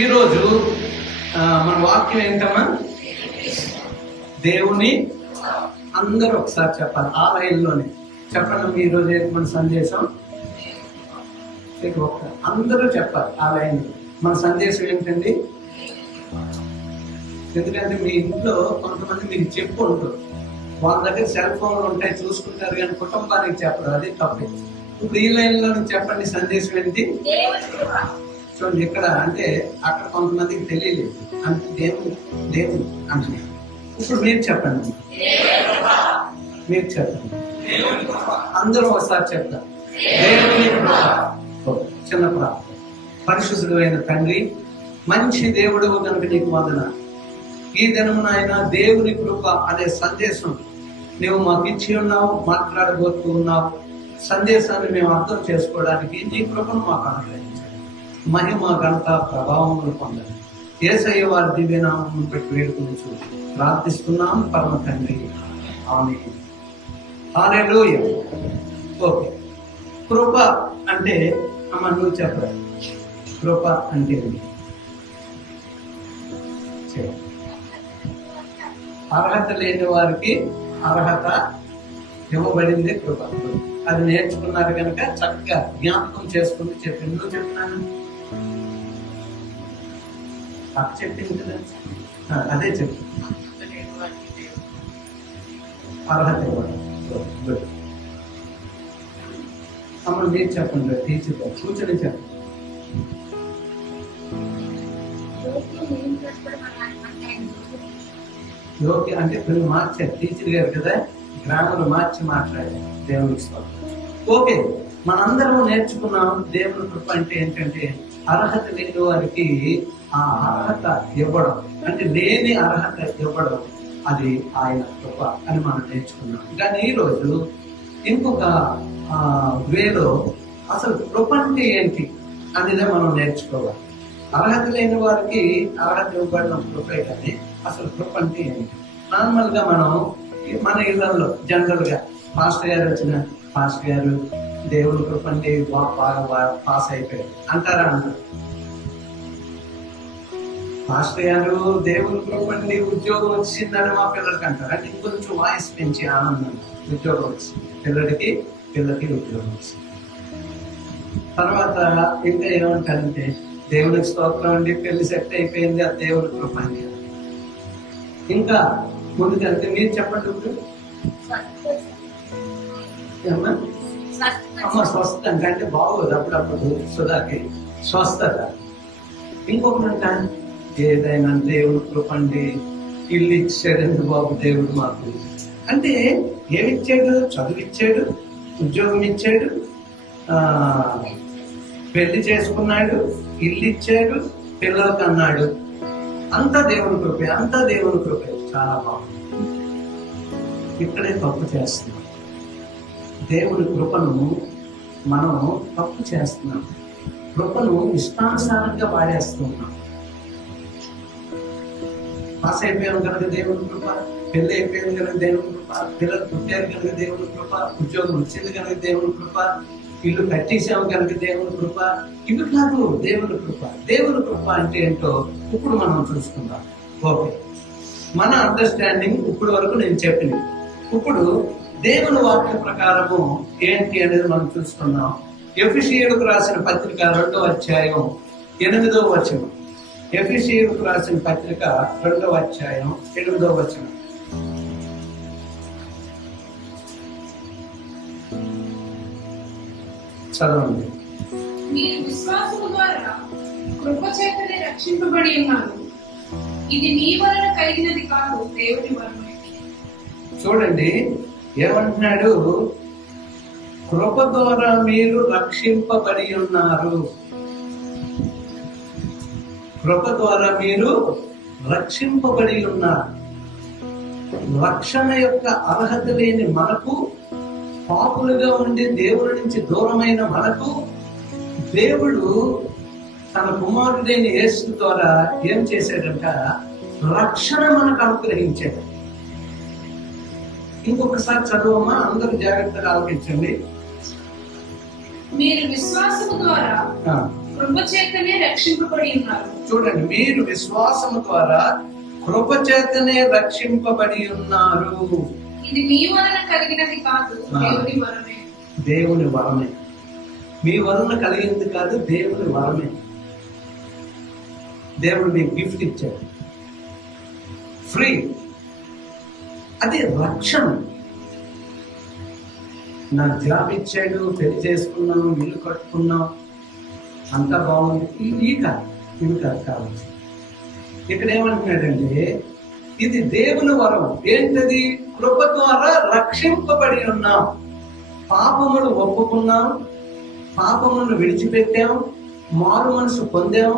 ఈరోజు మన వాక్యం ఏంటమ్మా? దేవుని అందరూ ఒకసారి చెప్పాలి. ఆ లైన్లోనే చెప్పండి. ఈరోజు మన సందేశం అందరూ చెప్పాలి. ఆ లైన్ మన సందేశం ఏంటండి? ఎందుకంటే మీ ఇంట్లో కొంతమంది మీకు చెప్పు ఉంటారు, వాళ్ళ దగ్గర సెల్ ఫోన్లు ఉంటాయి, చూసుకుంటారు, కానీ కుటుంబానికి చెప్పరు. అది తప్పే. ఇప్పుడు ఈ లైన్ లో చెప్పండి, సందేశం ఏంటి? చూడండి, ఇక్కడ అంటే అక్కడ కొంతమందికి తెలియలేదు, అంటే దేవుడు అంటే. ఇప్పుడు మీరు చెప్పండి, మీరు చెప్పండి, అందరూ ఒకసారి చెప్తారు. దేవుని చిన్న ప్రార్థన. పరిశుద్ధుడు అయిన తండ్రి, మంచి దేవుడు కనుక నీకు వందనాలు. ఈ దినమున ఆయన దేవుని కృప అనే సందేశం నువ్వు మాకు ఇచ్చి ఉన్నావు, మాట్లాడబోతూ ఉన్నావు. సందేశాన్ని మేము అర్థం చేసుకోవడానికి నీ కృపను మాకు అనుగ్రహించాలి. మహిమ ఘనత ప్రభావములు పొందాలి. యేసయ్య వారి దివ్యనామమును పెట్టి వేడుకొనుచు ప్రార్థిస్తున్నాం పరమ తండ్రి, ఆమేన్. హల్లెలూయా. ఓకే, కృప అంటే అమ్మ నువ్వు చెప్పాలి. కృప అంటే అర్హత లేని వారికి అర్హత ఇవ్వబడింది కృప. అది నేర్చుకున్నారు కనుక చక్కగా జ్ఞాపకం చేసుకుంటూ చెప్పి ఎందుకు చెప్తున్నాను? చెప్పింది కదా, అదే చెప్పు. అర్హత ఇవ్వడం. అమ్మ మీరు చెప్పండి, టీచర్ కూర్చొని చెప్పండి. యోగ్య అంటే కొన్ని మార్చారు టీచర్ గారు కదా, గ్రామర్ మార్చి మాట్లాడారు. దేవునికి స్తోత్రం. ఓకే, మనందరం నేర్చుకున్నాం దేవుని కృప అంటే ఏంటంటే అర్హత లేని వారికి ఆ అర్హత ఇవ్వడం, అంటే లేని అర్హత ఇవ్వడం, అది ఆయన కృప అని మనం నేర్చుకున్నాం. కానీ ఈరోజు ఇంకొక వేలో అసలు కృప అంటే ఏంటి అనేది మనం నేర్చుకోవాలి. అర్హత లేని వారికి అర్హత ఇవ్వబడిన కృపే, కానీ అసలు కృప అంటే ఏంటి? నార్మల్ గా మనం మన ఇళ్లలో జనరల్ గా పాస్టర్ గారు వచ్చిన, పాస్టర్ గారు దేవుని కృప అంటే బాగా పాస్ అయిపోయారు అంటారా? అంటారు. పాస్టర్ గారు దేవుని కృప అంటే ఉద్యోగం వచ్చిందని మా పిల్లలకి అంటారు. అంటే ఇంకొంచెం వాయిస్ పెంచి ఆనందం, ఉద్యోగం వచ్చింది పిల్లలకి ఉద్యోగం వచ్చింది. తర్వాత ఇంకా ఏమంటారంటే దేవునికి స్తోత్రం అండి, పెళ్లి సెట్ అయిపోయింది, అది దేవుని కృప అని. ఇంకా ముందుకంటే మీరు చెప్పండి. ఇప్పుడు అమ్మ స్వస్థత అంటే బాగోదు అప్పుడప్పుడు సుధాకి స్వస్థత. ఇంకొకటి అంట ఏదైనా దేవుని కృప అండి, ఇల్లు ఇచ్చాడండి బాబు దేవుడు మాకు. అంటే ఏమిచ్చాడు? చదువిచ్చాడు, ఉద్యోగం ఇచ్చాడు, పెళ్లి చేసుకున్నాడు, ఇల్లు ఇచ్చాడు, పిల్లలకు అన్నాడు. అంతా దేవుని కృపే, అంతా దేవుని కృపే. చాలా బాగుంది. ఇక్కడే తప్పు చేస్తున్నాం. దేవుని కృపను మనం తప్పు చేస్తున్నాం. కృపను ఇష్టానుసారంగా వాడేస్తున్నాం. పాస్ అయిపోయాం కనుక దేవుని కృప, పెళ్లి అయిపోయింది కనుక దేవుని కృప, పిల్లలు పుట్టారు కనుక దేవుని కృప, ఉద్యోగం వచ్చింది కనుక దేవుని కృప, ఇల్లు కట్టేసాము కనుక దేవుని కృప. ఇవి కాదు దేవుని కృప. దేవుని కృప అంటే ఏంటో ఇప్పుడు మనం చూసుకుందాం. ఓకే, మన అండర్స్టాండింగ్ ఇప్పుడు వరకు నేను చెప్పింది. ఇప్పుడు దేవుని వాక్య ప్రకారము ఏంటి అనేది మనం చూసుకున్నాం. ఎఫెసీయులకు రాసిన పత్రిక 2వ అధ్యాయం 8వ వచనం. ఎఫెసీయులకు రాసిన పత్రిక 2వ అధ్యాయం 8వ వచనం. చదవండి. మీరు విశ్వాసము ద్వారా కృప చేతనే రక్షింపబడి ఉన్నారు. ఇది మీ వలన కలిగినది కాదు, దేవుని వలనే. చూడండి ఏమంటున్నాడు? కృప ద్వారా మీరు రక్షింపబడి ఉన్నారు. కృప ద్వారా మీరు రక్షింపబడి ఉన్నారు. రక్షణ యొక్క అర్హత లేని మనకు, పాపులుగా ఉండి దేవుడి నుంచి దూరమైన మనకు, దేవుడు తన కుమారుడైన యేసు ద్వారా ఏం చేశాడంట? రక్షణ మనకు అనుగ్రహించాడు. ఇంకొకసారి చదువమ్మా, అందరూ జాగ్రత్తగా ఆలోచించండి. మీరు విశ్వాసము ద్వారా కృప చేతనే రక్షింపబడి ఉన్నారు. చూడండి, మీరు విశ్వాసము ద్వారా కృప చేతనే రక్షింపబడి ఉన్నారు. ఇది మీ వలన కలిగినది కాదు, దేవుని వరమే. దేవుని వరమే. మీ వలన కలిగింది కాదు, దేవుని వరమే. దేవుడు మీకు గిఫ్ట్ ఇచ్చాడు, ఫ్రీ. అది రక్షణ. నా జాబ్ ఇచ్చాడు, పెళ్లి చేసుకున్నాం, ఇల్లు కట్టుకున్నాం, అంతా బాగుంది. ఇవి కాదు కావచ్చు. ఇక్కడ ఏమంటున్నాడంటే ఇది దేవుని వరం. ఏంటది? కృప ద్వారా రక్షింపబడి ఉన్నాం. పాపములు ఒప్పుకున్నాం, పాపములను విడిచిపెట్టాం, మారు మనసు పొందాం,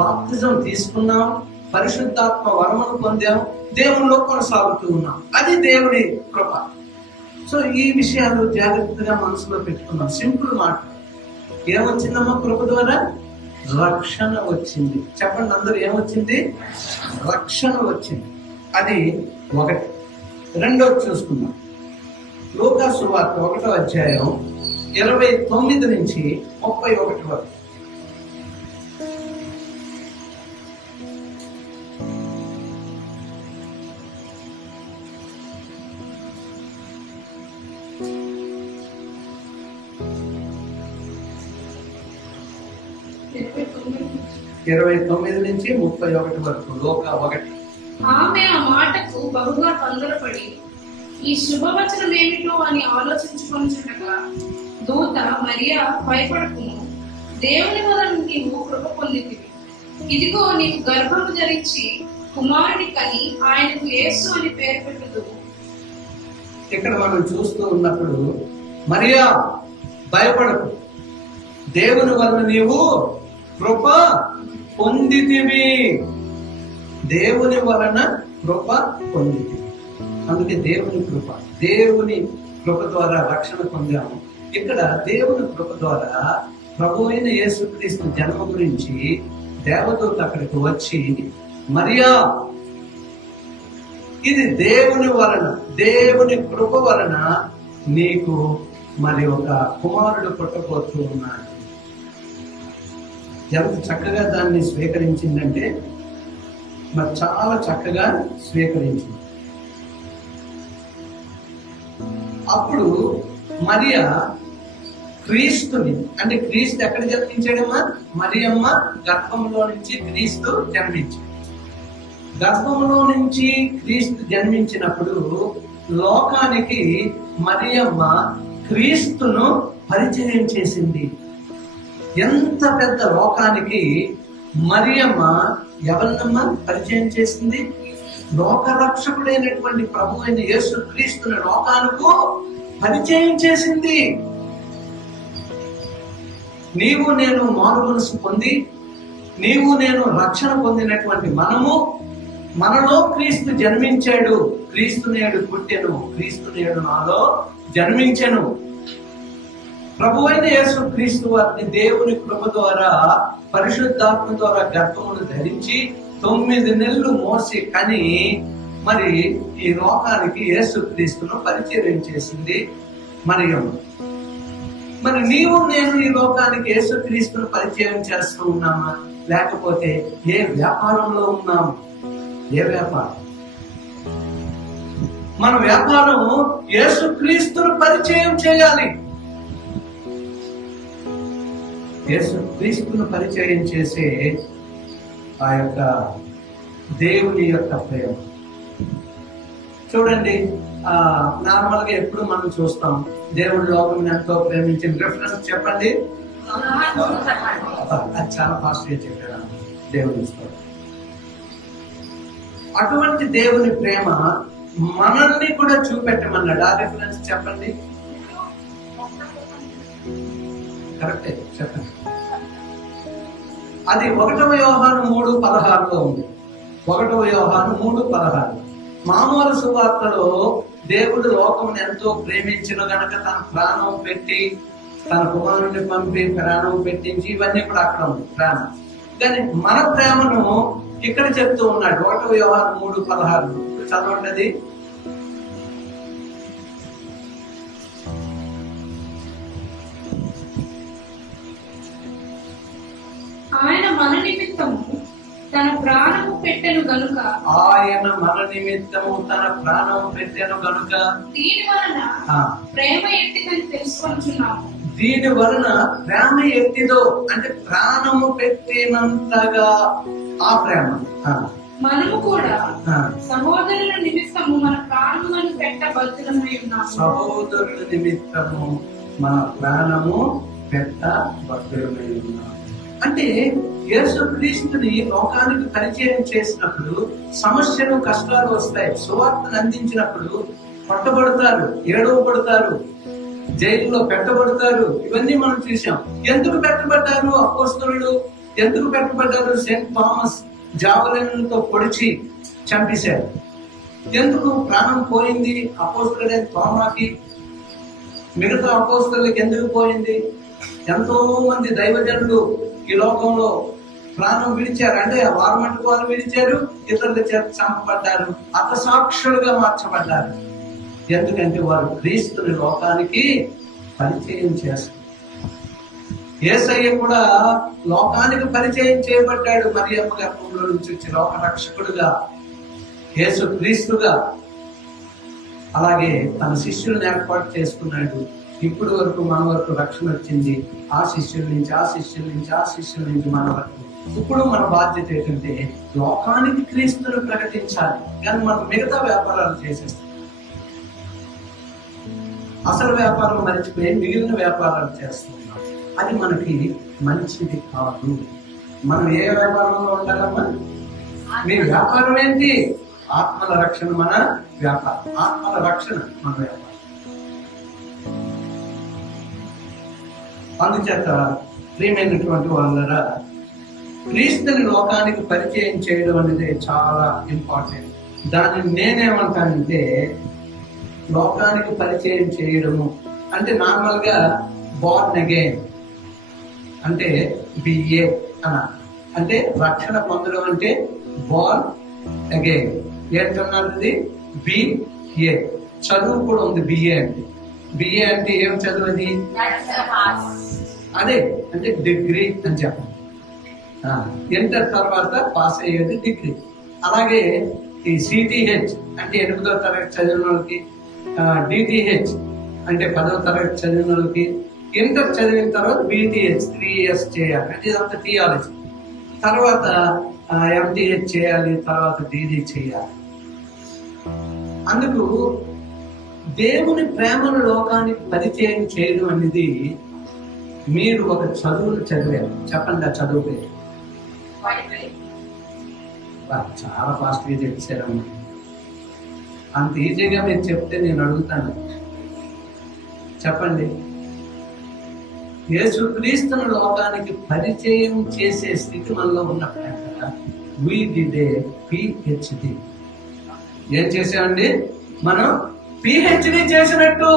బాప్తిజం తీసుకున్నాం, పరిశుద్ధాత్మ వరమును పొందాం, దేవునిలో కొనసాగుతూ ఉన్నాం. అది దేవుని కృప. సో ఈ విషయాలు జాగ్రత్తగా మనసులో పెట్టుకున్నాం. సింపుల్ మాట. ఏమొచ్చిందమ్మా కృప ద్వారా? రక్షణ వచ్చింది. చెప్పండి అందరూ, ఏమొచ్చింది? రక్షణ వచ్చింది. అది ఒకటి. రెండోది చూసుకుందాం. లూకా సువార్త 1వ అధ్యాయం 29 నుంచి 31 వరకు. ఇరవై 29 నుంచి 31 వరకు. లూకా 1. ఆమె ఆ మాటకు బహుగా తొందరపడి ఈ శుభవచనం ఏమిటో అని ఆలోచించుకొనుచుండగా దూత మరియా, భయపడకుము, దేవుని వలన నీవు కృప పొందితివి. ఇదిగో నీవు గర్భము ధరించి కుమారుని కని ఆయనకు యేసు అని పేరు పెట్టుదువు. ఇక్కడ మనం చూస్తూ ఉన్నప్పుడు, మరియా భయపడకు, దేవుని వలన నీవు కృప పొందితివి. దేవుని వలన కృప పొందితివి. అందుకే దేవుని కృప. దేవుని కృప ద్వారా రక్షణ పొందాము. ఇక్కడ దేవుని కృప ద్వారా ప్రభు అయిన యేసుక్రీస్తు జన్మ గురించి దేవదూత అక్కడికి వచ్చి, మరియా ఇది దేవుని వలన, దేవుని కృప వలన నీకు మరి ఒక కుమారుడు పుట్టబోతూ ఉన్నాడు. ఎంత చక్కగా దాన్ని స్వీకరించిందంటే మరి చాలా చక్కగా స్వీకరించింది. అప్పుడు మరియా క్రీస్తుని, అంటే క్రీస్తు ఎక్కడ జన్మించాడమ్మా? మరియమ్మ గర్భంలో నుంచి క్రీస్తు జన్మించాడు. గర్భంలో నుంచి క్రీస్తు జన్మించినప్పుడు లోకానికి మరియమ్మ క్రీస్తును పరిచయం చేసింది. ఎంత పెద్ద లోకానికి మరియమ్మ ఎవరినమ్మా పరిచయం చేసింది? లోకరక్షకుడైనటువంటి ప్రభు అయిన యేసు క్రీస్తుని లోకానికి పరిచయం చేసింది. నీవు నేను మారు మనసు పొంది, నీవు నేను రక్షణ పొందినటువంటి మనలో క్రీస్తు జన్మించాడు. క్రీస్తు నేడు పుట్టెను, క్రీస్తు నేడు నాలో జన్మించెను. ప్రభు అయిన యేసు క్రీస్తు వారిని దేవుని కృప ద్వారా, పరిశుద్ధాత్మ ద్వారా గర్భమును ధరించి 9 నెలలు మోసి కని మరి ఈ లోకానికి యేసు క్రీస్తును పరిచయం చేసింది మరియమ్మ. మరి నీవు నేను ఈ లోకానికి యేసు క్రీస్తును పరిచయం చేస్తూ ఉన్నామా? లేకపోతే ఏ వ్యాపారంలో ఉన్నాము? ఏ వ్యాపారం? మన వ్యాపారం యేసు క్రీస్తును పరిచయం చేయాలి. యేసు క్రీస్తును పరిచయం చేసే ఆ యొక్క దేవుని యొక్క ప్రేమ. చూడండి, నార్మల్ గా ఎప్పుడు మనం చూస్తాం, దేవుడి లోకం ఎంతో ప్రేమించిన రిఫరెన్స్ చెప్పండి. అది చాలా ఫాస్ట్ గా చెప్పాను. దేవుని అటువంటి దేవుని ప్రేమ మనల్ని కూడా చూపెట్టమన్నాడు. ఆ రిఫరెన్స్ చెప్పండి. కరెక్టే, చెప్పండి. అది 1 యోహాను 3:16 ఉంది. 1 యోహాను 3:16. మామూలు సువార్తలో దేవుడు లోకమును ఎంతో ప్రేమించిన గనక తన ప్రాణం పెట్టి, తన కుమారుని పంపి ప్రాణం పెట్టించి, ఇవన్నీ కూడా అక్కడ ఉంది ప్రాణం. కానీ మన ప్రేమను ఇక్కడ చెప్తూ ఉన్నాడు. 1 యోహాను 3:16 చదవండి. పెట్టెను గనుక, ఆయన మన నిమిత్తము తన ప్రాణం పెట్టెను గనుక, దీని వలన ప్రేమ ఎట్టిదని తెలుసుకొనుచున్నాము. దీని వలన ప్రేమ ఎట్టిదో అంటే ప్రాణము పెట్టినంతగా ఆ ప్రేమ. మనము కూడా సహోదరుల నిమిత్తము మన ప్రాణములను పెట్టబద్ధులమై ఉన్నాము. సహోదరుల నిమిత్తము మన ప్రాణము పెట్టబద్ధులమై ఉన్నాము. అంటే యేసుక్రీస్తుని లోకానికి పరిచయం చేసినప్పుడు సమస్యలు కష్టాలు వస్తాయి. సువార్తను అందించినప్పుడు పట్టబడతారు, ఏడవబడతారు, జైలులో పెట్టబడతారు. ఇవన్నీ మనం చూసాం. ఎందుకు పెట్టబడ్డారు అపోస్తలులు? ఎందుకు పెట్టబడ్డారు? సెయింట్ థామస్ జావలిన్లతో పొడిచి చంపేశారు. ఎందుకు ప్రాణం పోయింది అపోస్తలుడైన తోమాకి? మిగతా అపోస్తలులకు ఎందుకు పోయింది? ఎంతో మంది దైవజనులు ఈ లోకంలో ప్రాణం విడిచారు. అంటే వారు మటుకు వారు విడిచారు, ఇతరుల చేత చంపబడ్డారు, హతసాక్షులుగా మార్చబడ్డారు. ఎందుకంటే వారు క్రీస్తుని లోకానికి పరిచయం చేస్తారు. యేసయ్య కూడా లోకానికి పరిచయం చేయబడ్డాడు. మరియమ్మ గర్భంలో నుంచి వచ్చి లోక రక్షకుడుగా, యేసు క్రీస్తుగా. అలాగే తన శిష్యులను ఏర్పాటు చేసుకున్నాడు. ఇప్పుడు వరకు మన వరకు రక్షణ వచ్చింది. ఆ శిష్యుల నుంచి, ఆ శిష్యుల నుంచి, ఆ శిష్యుల నుంచి మన వరకు. ఇప్పుడు మన బాధ్యత ఏంటంటే లోకానికి క్రీస్తును ప్రకటించాలి. కానీ మనం మిగతా వ్యాపారాలు చేసేస్తాం. అసలు వ్యాపారం మర్చిపోయి మిగిలిన వ్యాపారాలు చేస్తున్నాం. అది మనకి మంచిది కాదు. మనం ఏ వ్యాపారంలో ఉండాలమ్మా? మీ వ్యాపారం ఏంటి? ఆత్మల రక్షణ మన వ్యాపారం. ఆత్మల రక్షణ మన వ్యాపారం. అందుచేత ప్రియమైనటువంటి వాళ్ళరా, క్రీస్తుని లోకానికి పరిచయం చేయడం అనేది చాలా ఇంపార్టెంట్. దాన్ని నేనేమంటానంటే లోకానికి పరిచయం చేయడము అంటే నార్మల్ గా బోర్న్ అగైన్ అంటే బిఏ అన అంటే రక్షణ పొందడం అంటే బోర్న్ అగైన్. ఏంటన్నది బిఏ. చదువు కూడా ఉంది బిఏ అంటే. బిఏ అంటే ఏం చదువు? అది అదే అంటే డిగ్రీ అని చెప్పండి. ఇంటర్ తర్వాత పాస్ అయ్యేది డిగ్రీ. అలాగే ఈ సిటిహెచ్ అంటే 8వ తరగతి చదివిన వాళ్ళకి, డిటిహెచ్ అంటే 10వ తరగతి చదివిన వాళ్ళకి, ఇంటర్ చదివిన తర్వాత బిటిహెచ్ 3 years చేయాలి. అంటే ఇదంతా థియాలజీ. తర్వాత ఎంటిహెచ్ చేయాలి, తర్వాత డిడి చేయాలి. అందుకు దేవుని ప్రేమను లోకానికి పరిచయం చేయడం అనేది, మీరు ఒక చదువును చదివారు చెప్పండి. ఆ చదువు పేరు చాలా ఫాస్ట్ గా చెప్పారమ్మా. అంత ఈజీగా మీరు చెప్తే నేను అడుగుతాను, చెప్పండి. యేసుక్రీస్తును లోకానికి పరిచయం చేసే స్థితి మనలో ఉన్నప్పుడు we did a PhD. ఏం చేసామండి? మనం PhD చేసినట్టు.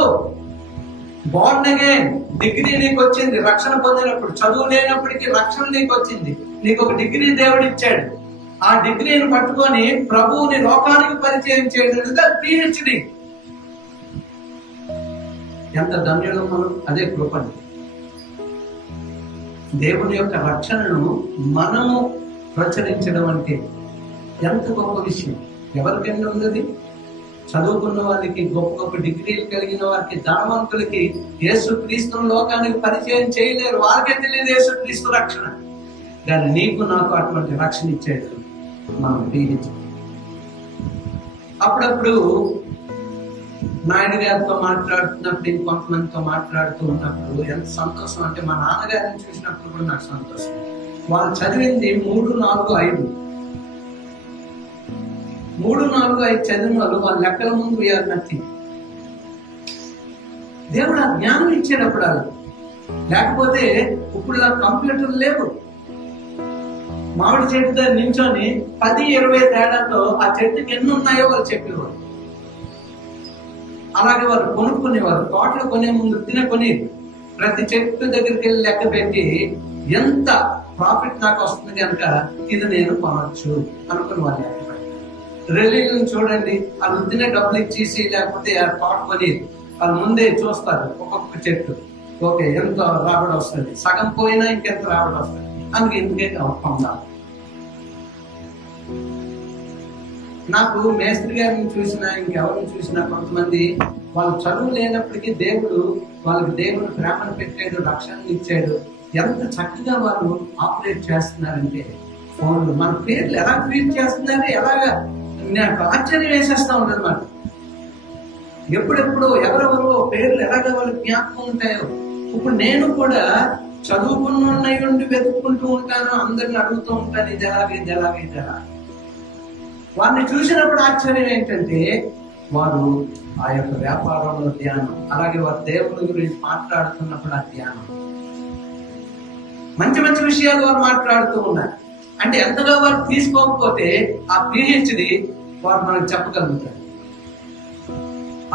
బోర్న్ అగైన్ డిగ్రీ నీకు వచ్చింది రక్షణ పొందినప్పుడు. చదువు లేనప్పటికీ రక్షణ నీకు వచ్చింది. నీకు ఒక డిగ్రీ దేవుడు ఇచ్చాడు. ఆ డిగ్రీని పట్టుకొని ప్రభువుని లోకానికి పరిచయం చేయడం PhD. ఎంత ధన్యుడు మనం. అదే కృపని. దేవుని యొక్క రక్షణను మనము ప్రచురించడం అంటే ఎంత గొప్ప విషయం. ఎవరికైనా ఉన్నది? చదువుకున్న వారికి, గొప్ప గొప్ప డిగ్రీలు కలిగిన వారికి, ధనవంతులకి యేసుక్రీస్తును లోకానికి పరిచయం చేయలేరు. వారికే తెలియదు యేసుక్రీస్తు రక్షణ. కానీ నీకు నాకు అటువంటి రక్షణ ఇచ్చేది మనం PhD. అప్పుడప్పుడు నాయుడు గారితో మాట్లాడుతున్నప్పుడు, ఇంకొంతమందితో మాట్లాడుతూ ఉన్నప్పుడు ఎంత సంతోషం అంటే, మా నాన్నగారిని చూసినప్పుడు కూడా నాకు సంతోషం. వాళ్ళు చదివింది 3, 4, 5. 3, 4, 5 చదివిన వాళ్ళు వాళ్ళ లెక్కల ముందు వీఆర్ నథింగ్. దేవుడు ఆ జ్ఞానం ఇచ్చేటప్పుడు అది. లేకపోతే ఇప్పుడు కంప్యూటర్లు లేవు. మామిడి చెట్టు దగ్గర నించొని 10, 20 తేడాతో ఆ చెట్టుకి ఎన్ని ఉన్నాయో వాళ్ళు చెప్పేవారు. అలాగే వారు కొనుక్కునేవారు. తోటలు కొనే ముందు తినకొనేది. ప్రతి చెట్టు దగ్గరికి వెళ్ళి లెక్క పెట్టి ఎంత ప్రాఫిట్ నాకు వస్తుంది కనుక ఇది నేను కొనవచ్చు అనుకుని వాళ్ళు లెక్క పెట్టారు. రిలీలను చూడండి, వాళ్ళు తినే డబ్బులు ఇచ్చేసి లేకపోతే తోట కొనేది. వాళ్ళు ముందే చూస్తారు ఒక్కొక్క చెట్టు. ఓకే, ఎంత రాబడి వస్తుంది, సగం పోయినా ఇంకెంత రాబడి వస్తుంది, అందుకే ఇందుకే పొందాలి. నాకు మేస్త్రి గారిని చూసినా ఇంకెవరిని చూసినా కొంతమంది వాళ్ళు చదువు లేనప్పటికీ దేవుడు వాళ్ళకి దేవుడు ప్రేమను పెట్టాడు, రక్షణ ఇచ్చాడు. ఎంత చక్కగా వాళ్ళు ఆపరేట్ చేస్తున్నారంటే ఫోన్లు మన పేర్లు ఎలా ఫీల్ చేస్తున్నారు, ఎలాగా నాకు ఆశ్చర్యం వేసేస్తా ఉంటుంది అన్నమాట. ఎప్పుడెప్పుడు ఎవరెవరో పేర్లు ఎలాగ వాళ్ళకి జ్ఞాపకం ఉంటాయో. ఇప్పుడు నేను కూడా చదువుకున్న ఉండి వెతుక్కుంటూ ఉంటాను, అందరిని అడుగుతూ ఉంటాను, ఇది ఎలాగే ఇది ఎలాగే ఇది ఎలా. వారిని చూసినప్పుడు ఆశ్చర్యం ఏంటంటే వారు ఆ యొక్క వ్యాపారంలో ధ్యానం, అలాగే వారు దేవుని గురించి మాట్లాడుతున్నప్పుడు ఆ ధ్యానం, మంచి మంచి విషయాలు వారు మాట్లాడుతూ ఉన్నారు. అంటే ఎంతగా వారు తీసుకోకపోతే ఆ పిహెచ్డి వారు మనకు చెప్పగలుగుతారు.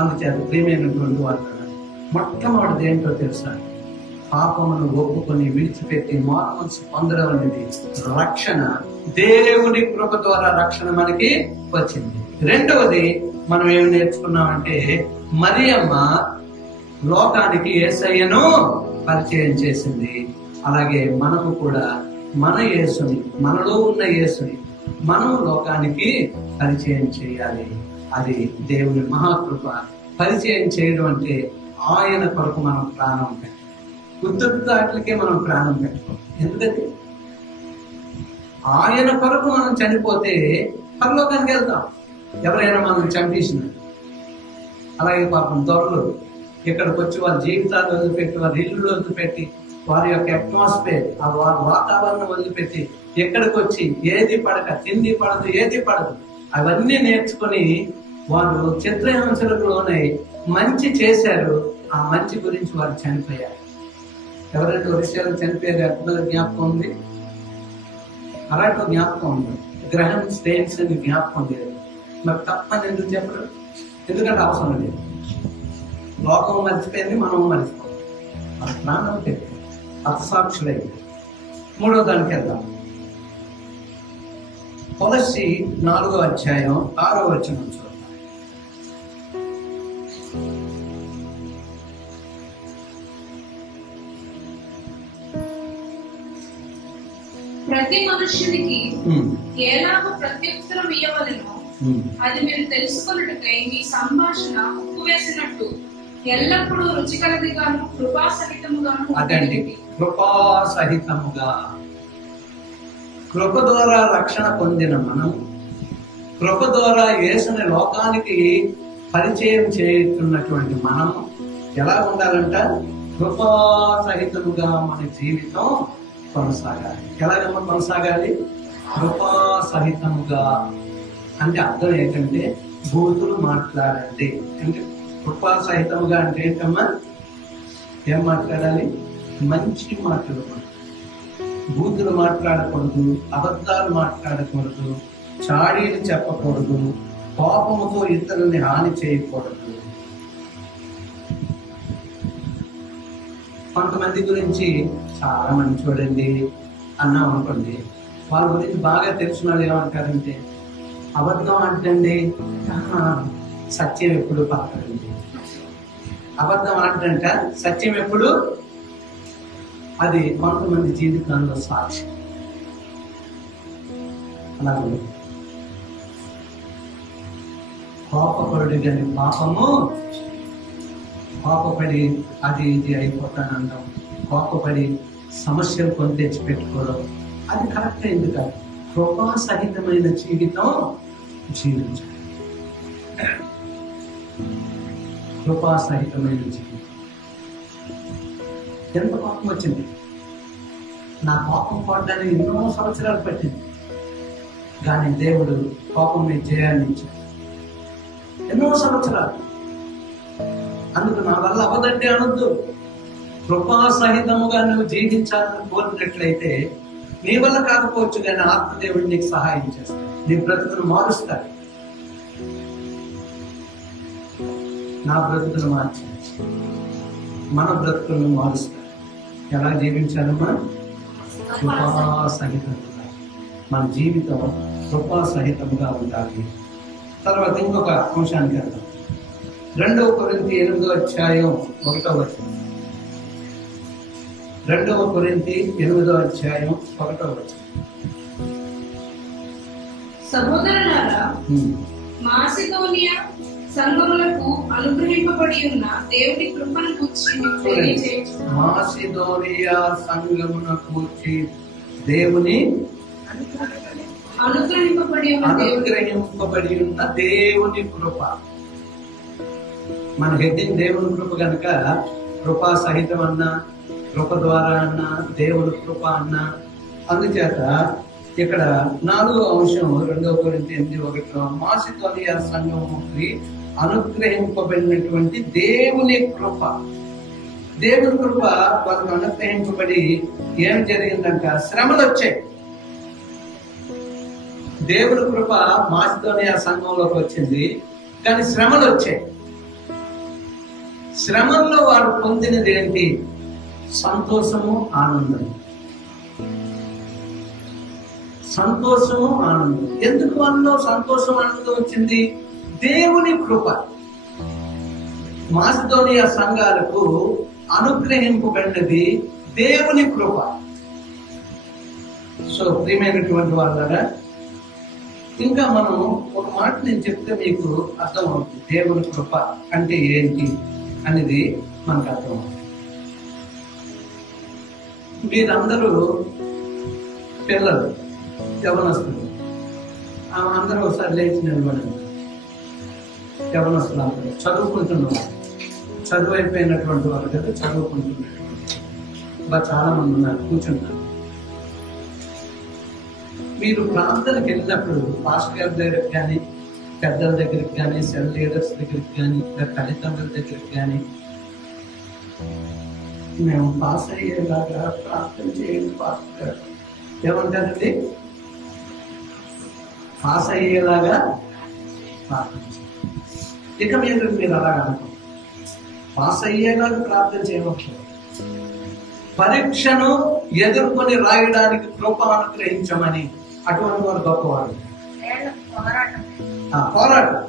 అందుచేత ప్రియమైనటువంటి వాళ్ళు మొట్టమొదటిది ఏంటో తెలుసా? పాపమును ఒప్పుకొని విడిచిపెట్టి మానసు పొందడం అనేది రక్షణ. దేవుని కృప ద్వారా రక్షణ మనకి వచ్చింది. రెండవది మనం ఏమి నేర్చుకున్నామంటే మరియమ్మ లోకానికి యేసయ్యను పరిచయం చేసింది. అలాగే మనకు కూడా మన యేసుని, మనలో ఉన్న యేసుని మనం లోకానికి పరిచయం చేయాలి. అది దేవుని మహాకృప. పరిచయం చేయడం అంటే ఆయన కొరకు మనం ప్రాణం పెట్టాలి. ఉత్తరాట్లకే మనం ప్రాణం పెట్టుకోవాలి. ఎందుకంటే ఆయన కొరకు మనం చనిపోతే పరలోకానికి వెళ్తాం. ఎవరైనా మనం చంపేసిన అలాగే పాపం దొరలు ఇక్కడికి వచ్చి వారి జీవితాలు వదిలిపెట్టి, వారి ఇల్లు వదిలిపెట్టి, వారి యొక్క అట్మాస్ఫియర్, వారి వాతావరణం వదిలిపెట్టి ఎక్కడికి వచ్చి ఏది పడక, తిండి పడదు, ఏది పడదు, అవన్నీ నేర్చుకొని వారు చిత్రహింసలకు లోనై మంచి చేశారు. ఆ మంచి గురించి వారు చనిపోయారు. ఎవరైతే ఒరిస్సాలో చనిపోయారు ఎక్కడ జ్ఞాపకం ఉంది? అలాంటి జ్ఞాపకం ఉంది. గ్రహం స్టేన్స్ అని జ్ఞాపకం లేదు. మరి తప్పని ఎందుకు చెప్పరు? ఎందుకంటే అవసరం లేదు. లోకం మర్చిపోయింది, మనం మర్చిపోయింది. ఆ ప్రాణం పెట్టి హతసాక్షులైంది. మూడో దానికి వెళ్దాం. కొలస్సీ 4వ అధ్యాయం 6వ వచనం చూద్దాం. ప్రతి మనుష్యునికి ఎలాగో ప్రత్యుత్తరం ఇయ్యవలెనో అది మీరు తెలుసుకొనుటకై మీ సంభాషణ ఉప్పు వేసినట్టు ఎల్లప్పుడూ రుచికలదిగాను కృపాసహితముగాను. అదండి, కృపాసహితముగా. కృప ద్వారా రక్షణ పొందిన మనం, కృప ద్వారా యేసుని లోకానికి పరిచయం చేస్తున్నటువంటి మనం ఎలా ఉండాలంట? కృపాసహితముగా మన జీవితం కొనసాగాలి. ఎలాగమ్మా కొనసాగాలి? కృపాసహితముగా అంటే అర్థం ఏంటంటే బూతులు మాట్లాడండి. అంటే కృపాసహితముగా అంటే ఏంటమ్మా? ఏం మాట్లాడాలి? మంచి మాటలు, బూతులు మాట్లాడకూడదు, అబద్ధాలు మాట్లాడకూడదు, చాడీలు చెప్పకూడదు, కోపముతో ఇతరుల్ని హాని చేయకూడదు. కొంతమంది గురించి చాలా మంచోడండి అన్నాం అనుకోండి, వాళ్ళ గురించి బాగా తెలిసిన వాళ్ళు ఏమంటారంటే అబద్ధం అంటండి, సత్యం ఎప్పుడు పక్కడండి. అబద్ధం అంటంట, సత్యం ఎప్పుడు. అది కొంతమంది జీవితంలో సాక్షి. అలాగే కోపపడు కానీ పాపము, కోపపడి అది ఇది అయిపోతానంటాం, కోపపడి సమస్యలు కొని తెచ్చి పెట్టుకోవడం, అది కరెక్ట్ అయింది కాదు. కృపాసహితమైన జీవితం జీవించాలి. కృపాసహితమైన జీవితం. ఎంత కోపం వచ్చింది! నా కోపం పడడానికి ఎన్నో సంవత్సరాలు పట్టింది, కానీ దేవుడు కోపం మీద జయాన్ని ఇచ్చాడు. ఎన్నో సంవత్సరాలు. అందుకు నా వల్ల అవదంటే అనొద్దు. కృపాసహితముగా నువ్వు జీవించాలని కోరినట్లయితే నీ వల్ల కాకపోవచ్చు, కానీ ఆత్మదేవుడు నీకు సహాయం చేస్తాడు, నీ బ్రతుకును మారుస్తాడు. నా బ్రతుకును మార్చి మన బ్రతుకులను మారుస్తాడు. ఎలా జీవించాలమ్మా? కృపాసహితముగా. మన జీవితం కృపాసహితముగా ఉండాలి. తర్వాత ఇంకొక అంశానికి వెళ్దాం. 2 కొరింథీ 8వ అధ్యాయం 1వ వచనం. 2 కొరింథీ 8వ అధ్యాయం 1వ వచనం. సహోదరులారా, మాసిదోనియా సంఘములకు అనుగ్రహింపబడి ఉన్న దేవుని కృపను గూర్చి మీకు తెలియజేయుచున్నాను. మాసిదోనియా సంఘమునకు గూర్చి దేవుని అనుగ్రహింపబడి ఉన్న దేవుని కృప. మన హెడ్డింగ్ దేవుని కృప కనుక కృపా సహితం అన్నా, కృప ద్వారా అన్నా, దేవుని కృప అన్నా. అందుచేత ఇక్కడ 4వ అంశం 2 Corinthians 8:1 మాసిదోనియా సంఘముకి అనుగ్రహింపబడినటువంటి దేవుని కృప. దేవుని కృప వాళ్ళకు అనుగ్రహింపబడి ఏం జరిగిందంట? శ్రమలు వచ్చాయి. దేవుని కృప మాసిదోనియా సంఘంలోకి వచ్చింది, కానీ శ్రమలు వచ్చాయి. శ్రమల్లో వారు పొందినది ఏంటి? సంతోషము, ఆనందం. సంతోషము, ఆనందం. ఎందుకు వాళ్ళలో సంతోషం, ఆనందం వచ్చింది? దేవుని కృప. మాసిదోనియా సంఘాలకు అనుగ్రహింపబడినది దేవుని కృప. సో ప్రియమైనటువంటి వాళ్ళరా, ఇంకా మనం ఒక మాట నేను చెప్తే మీకు అర్థమవుతుంది. దేవుని కృప అంటే ఏంటి అనేది మనకు అర్థమవుతుంది. మీరందరూ పిల్లలు, యవనస్తులు, అందరూ ఒకసారి లేచి నిలబడండి. యవనస్తులు అందరూ చదువుకుంటున్నారు, చదువు అయిపోయినటువంటి వారు కదా, చదువుకుంటున్నటువంటి చాలా మంది ఉన్నారు, కూర్చుంటారు. మీరు ప్రాంతానికి వెళ్ళినప్పుడు పాస్టర్ గారి దగ్గరికి కానీ, పెద్దల దగ్గరికి కానీ, సెల్ లీడర్స్ దగ్గరికి కానీ, తల్లిదండ్రుల దగ్గరికి కానీ, మేము పాస్ అయ్యేలాగా ప్రార్థన చేయండి పాస్టర్ గారు ఏమంటారండి? పాస్ అయ్యేలాగా ప్రార్థన చేయండి. ఇక మీరు అలా అనుకో, పాస్ అయ్యేలాగా ప్రార్థన చేయవచ్చు. పరీక్షను ఎదుర్కొని రాయడానికి కృప అనుగ్రహించమని. అటువంటి వారు గొప్పవాడు. పోరాటం.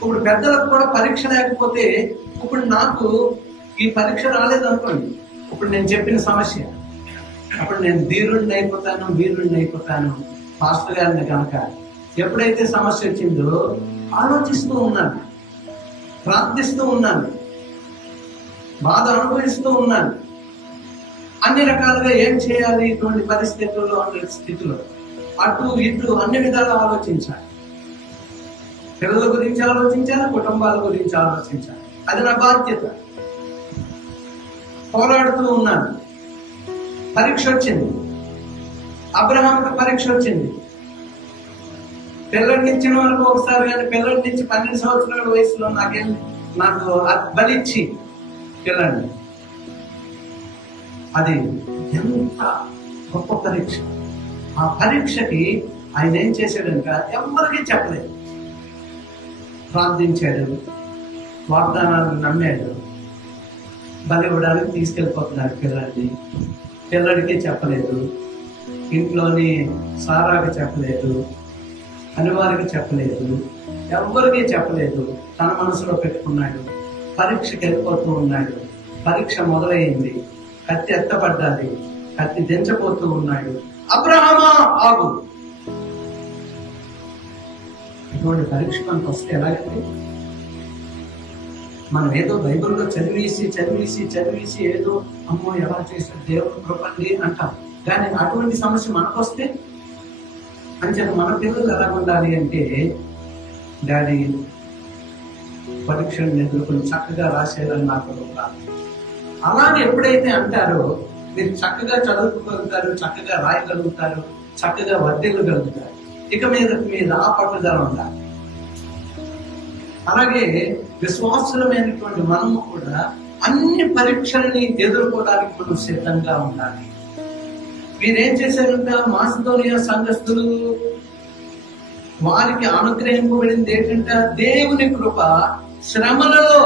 ఇప్పుడు పెద్దలకు కూడా పరీక్ష లేకపోతే, ఇప్పుడు నాకు ఈ పరీక్ష రాలేదనుకోండి, ఇప్పుడు నేను చెప్పిన సమస్య, అప్పుడు నేను వీరుణ్ణి అయిపోతాను పాస్టర్ గారిని కనుక. ఎప్పుడైతే సమస్య వచ్చిందో ఆలోచిస్తూ ఉన్నాను, ప్రార్థిస్తూ ఉన్నాను, బాధ అనుభవిస్తూ ఉన్నాను. అన్ని రకాలుగా ఏం చేయాలి ఇటువంటి పరిస్థితుల్లో, అనే స్థితిలో అటు ఇటు అన్ని విధాలు ఆలోచించాలి. పిల్లల గురించి ఆలోచించాలి, కుటుంబాల గురించి ఆలోచించాలి. అది నా బాధ్యత. పోరాడుతూ ఉన్నాను. పరీక్ష వచ్చింది. అబ్రహాంకి పరీక్ష వచ్చింది. పిల్లడిని ఇచ్చిన వరకు ఒకసారి, కానీ పిల్లడి నుంచి 12 సంవత్సరాల వయసులో నాకు బలిచ్చి పిల్లడిని, అది ఎంత గొప్ప పరీక్ష. ఆ పరీక్షకి ఆయన ఏం చేశాడంట? ఎవరికీ చెప్పలేదు. ప్రార్థించాడు, వాగ్దానాలను నమ్మాడు, బలి ఇవ్వడానికి తీసుకెళ్ళిపోతున్నాడు పిల్లడిని. పిల్లడికి చెప్పలేదు, ఇంట్లోని సారాకి చెప్పలేదు, అనివారికి చెప్పలేదు, ఎవరికి చెప్పలేదు. తన మనసులో పెట్టుకున్నాడు. పరీక్షకి వెళ్ళిపోతూ ఉన్నాడు. పరీక్ష మొదలైంది. కత్తి ఎత్తపడ్డాది. కత్తి దించబోతూ ఉన్నాడు. అబ్రహామా ఆగు. ఇటువంటి పరీక్ష మనకు వస్తే ఎలాగండి? మనం ఏదో బైబిల్లో చదివేసి ఏదో అమ్మో ఎలా చేసిన దేవుడు కృపండి అంటాం. కానీ అటువంటి సమస్య మనకు వస్తే అంచేత మన పిల్లలు ఎలా ఉండాలి అంటే, డాడీ పరీక్షలను ఎదుర్కొని చక్కగా రాసేయాలని నాకు ప్రార్థన. అలాగే ఎప్పుడైతే అంటారో మీరు చక్కగా చదువుకోగలుగుతారు, చక్కగా రాయగలుగుతారు, చక్కగా వర్దిల్లగలుగుతారు. ఇక మీద ఆ పట్టుదల ఉండాలి. అలాగే విశ్వాసులమైనటువంటి మనము కూడా అన్ని పరీక్షలని ఎదుర్కోవడానికి మనం సిద్ధంగా ఉండాలి. వీరేం చేశారంట? మాసిదోనియా సంఘస్థులు, వారికి అనుగ్రహింపబడింది ఏంటంట? దేవుని కృప. శ్రమలలో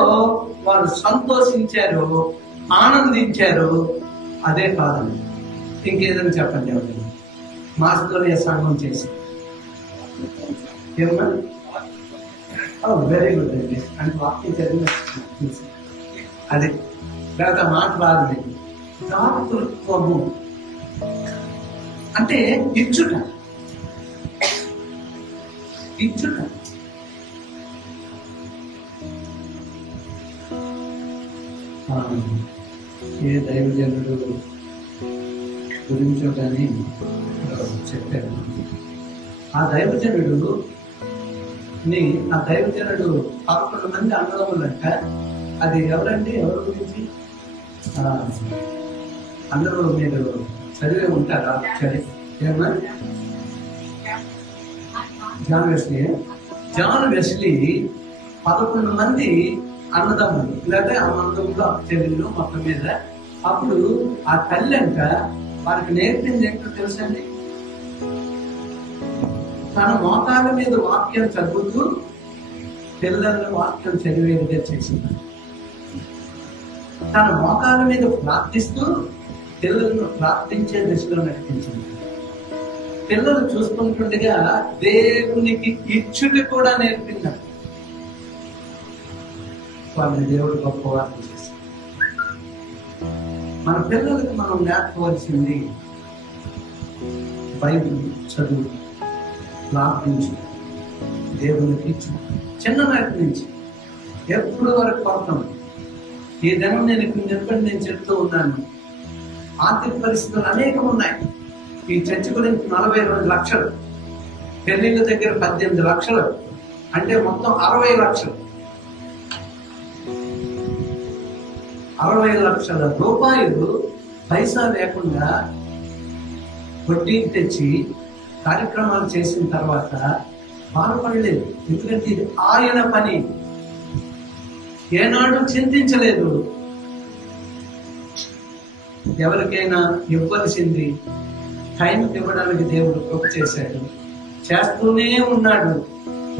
వారు సంతోషించారు, ఆనందించారు. అదే కాదండి, ఇంకేదని చెప్పండి. ఎవరు మాసిదోనియా సంఘం చేసి ఏమన్నా? వెరీ గుడ్ అండి. అంటే వాక్యం చదివి అది లేదా మాట రాదు. దాతృత్వము అంటే ఇచ్చుట. ఇచ్చుట. ఏ దైవజనుడు గురించో కానీ చెప్పారు. ఆ దైవజనుడు 11 మంది అన్నదమ్ములంట. అది ఎవరండి? ఎవరి గురించి? అందరూ మీరు చదివే ఉంటారా? ఏమన్నా? జాన్ వెస్లీ 11 మంది అన్నదమ్ములు, లేదా అన్నదమ్ములు చెల్లెళ్ళు మొత్తం మీద. అప్పుడు ఆ తల్లి అంట వారికి నేర్పింది ఏంటో తెలుసండి? తన మోకాల మీద వాక్యం చదువుతూ పిల్లలను వాక్యం చదివేదిగా చేసింది. తన మోకాల మీద ప్రార్థిస్తూ పిల్లలను ప్రార్థించే దిశలో నడిపించింది. పిల్లలు చూసుకుంటుండగా దేవునికి ఇచ్చుట కూడా నేర్పింది. వాళ్ళని దేవుడు గొప్పవారిని చేశారు. మన పిల్లలకు మనం నేర్పవలసింది బైబిల్ చదువు, ప్రార్థించు, దేవునికి ఇచ్చు. చిన్ననాటి నుంచి ఎప్పుడు వరకు కొడతాం. ఈ దినం నేను నేను చెప్తూ ఉన్నాను, ఆర్థిక పరిస్థితులు అనేకం ఉన్నాయి. ఈ చర్చ గురించి 42 లక్షలు, పెళ్లిళ్ళ దగ్గర 18 లక్షలు, అంటే మొత్తం 60 లక్షలు. 60 లక్షల రూపాయలు పైసా లేకుండా వడ్డీకి తెచ్చి కార్యక్రమాలు చేసిన తర్వాత బాధపడలేదు. ఎందుకంటే ఇది ఆయన పని. ఏనాడు చింతించలేదు. ఎవరికైనా ఇవ్వాల్సింది టైంకి ఇవ్వడానికి దేవుడు కృప చేశాడు. చేస్తూనే ఉన్నాడు.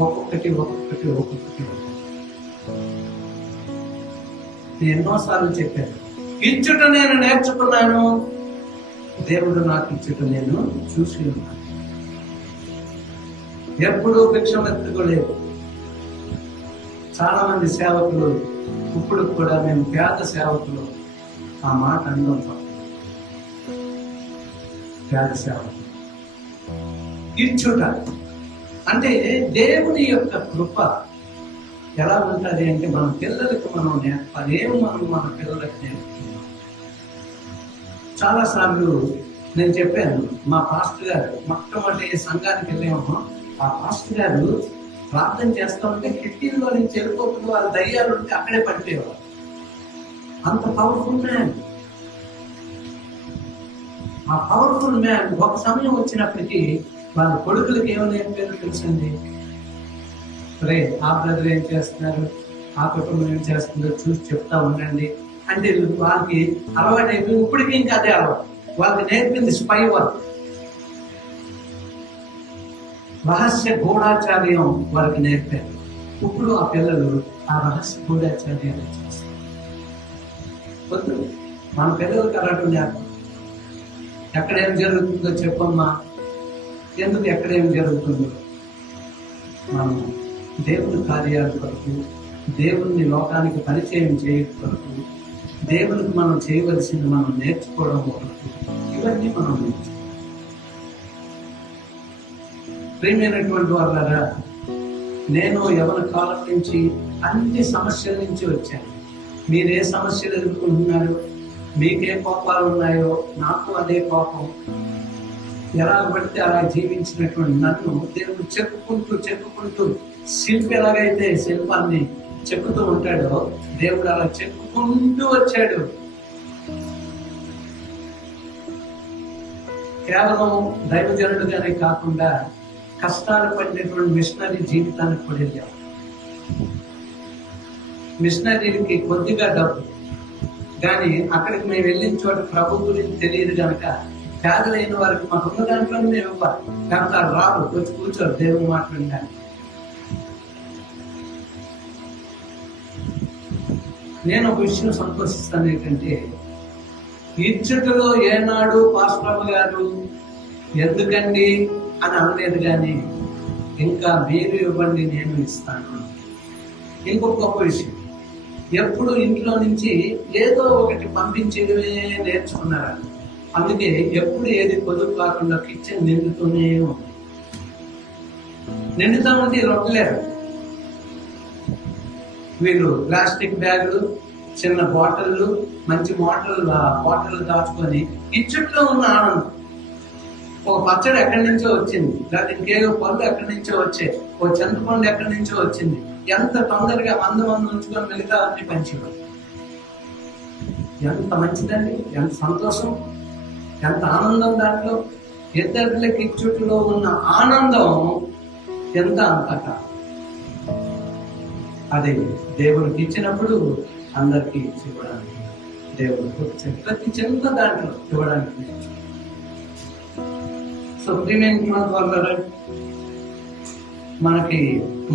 ఒక్కొక్కటి ఎన్నోసార్లు చెప్పాను, ఇచ్చుట నేను నేర్చుకున్నాను, దేవుడు నాకు ఇచ్చుట నేను చూసి ఉన్నాను. ఎప్పుడూ భిక్షం ఎత్తుకోలేదు. చాలా మంది సేవకులు ఇప్పుడు కూడా మేము పేద సేవకులు ఆ మాట అనుకుంటాం. పేద సేవకులు ఇచ్చుట అంటే దేవుని యొక్క కృప ఎలా ఉంటుంది అంటే మన పిల్లలకు మనం నేర్పాలి. ఏమి మనం మన పిల్లలకు నేర్పుతున్నాం? చాలా సార్లు నేను చెప్పాను, మా పాస్టర్ గారు మొట్టమొదటి సంఘానికి వెళ్ళాము. ఆ పాస్టర్ గారు ప్రార్థన చేస్తా ఉంటే కిటికీలో నుంచి వెళ్ళిపోతుంది, వాళ్ళ దయ్యాలు ఉంటే అక్కడే పడిపోయేవారు. అంత పవర్ఫుల్ మ్యాన్. ఆ పవర్ఫుల్ మ్యాన్ ఒక సమయం వచ్చినప్పటికీ వాళ్ళ కొడుకులకి ఏమని నేర్పారో తెలుసండి? రే, ఆ బ్రదర్ ఏం చేస్తున్నారు, ఆ కుటుంబం ఏం చేస్తుందో చూసి చెప్తా ఉండండి అంటే వాళ్ళకి అలవాటు అయిపోయి ఇప్పటికీ ఇంకా అదే అలవాటు. వాళ్ళకి నేర్పింది స్పై వర్క్, రహస్య గూఢాచార్యం వాళ్ళకి నేర్పారు. ఇప్పుడు ఆ పిల్లలు ఆ రహస్య గూఢాచార్యాలు చేస్తారు. వద్దు, మన పిల్లలకి అలాంటి నేర్పం. ఎక్కడేం జరుగుతుందో చెప్పమ్మా, ఎందుకు ఎక్కడేం జరుగుతుందో. మనం దేవుని కార్యాల కొరకు, దేవుని లోకానికి పరిచయం చేయడం కొరకు, దేవునికి మనం చేయవలసింది మనం నేర్చుకోవడం కొరకు ఇవన్నీ మనం నేర్చుకోవాలి. ప్రియమైనటువంటి వాళ్ళరా, నేను యవన కాలం నుంచి అన్ని సమస్యల నుంచి వచ్చాను. మీరే సమస్యలు ఎదుర్కొంటున్నారు, మీకే కోపాలు ఉన్నాయో నాకు అదే కోపం. ఎలా పడితే అలా జీవించినటువంటి నన్ను దేవుడు చెక్కుకుంటూ శిల్పి ఎలాగైతే శిల్పాన్ని చెక్కుతూ ఉంటాడో దేవుడు అలా చెక్కుకుంటూ వచ్చాడు. కేవలం దైవజనుడుగానే కాకుండా కష్టాలు పడినటువంటి మిషనరీ జీవితానికి కూడా వెళ్ళాం. మిషనరీకి కొద్దిగా డబ్బు, కానీ అక్కడికి మేము వెళ్ళిన చోట ప్రభు గురించి తెలియదు కనుక పేదలైన వారికి మాకున్న దాంట్లోనే మేము ఇవ్వాలి. కనుక రాదు, వచ్చి కూర్చోరు దేవుడు మాట్లాడడానికి. నేను ఒక విషయం సంతోషిస్తాను ఏంటంటే, ఇచ్చుటలో ఏనాడు పాస్టర్ గారు ఎందుకండి అని అనలేదు, కానీ ఇంకా మీరు ఇవ్వండి నేను ఇస్తాను. ఇంకొక గొప్ప విషయం, ఎప్పుడు ఇంట్లో నుంచి ఏదో ఒకటి పంపించడమే నేర్చుకున్నారు. అందుకే ఎప్పుడు ఏది పొదుపు కాకుండా కిచెన్ నిండుతూనే ఉంది. నిండుతా ఉంటే రొట్టలేరు. వీళ్ళు ప్లాస్టిక్ బ్యాగులు, చిన్న బాటిళ్ళు, మంచి బాటిల్ దాచుకొని ఇచ్చుట్లో ఉన్న ఆనందం. ఒక పచ్చడి ఎక్కడి నుంచో వచ్చింది, లేదా ఇంకేదో పళ్ళు ఎక్కడి నుంచో వచ్చాయి, ఓ చింతపండు ఎక్కడి నుంచో వచ్చింది. ఎంత తొందరగా మందు ఉంచుకొని మిగతా అన్ని పంచివ్వాలి. ఎంత మంచిదండి, ఎంత సంతోషం, ఎంత ఆనందం దాంట్లో. ఇద్దరికి ఇచ్చుట్లో ఉన్న ఆనందం ఎంత అంతటా. అది దేవుడికి ఇచ్చినప్పుడు అందరికి ఇవ్వడానికి, దేవుడికి ప్రతి చిన్న దాంట్లో ఇవ్వడానికి. సో ప్రియమైన వల్ల మనకి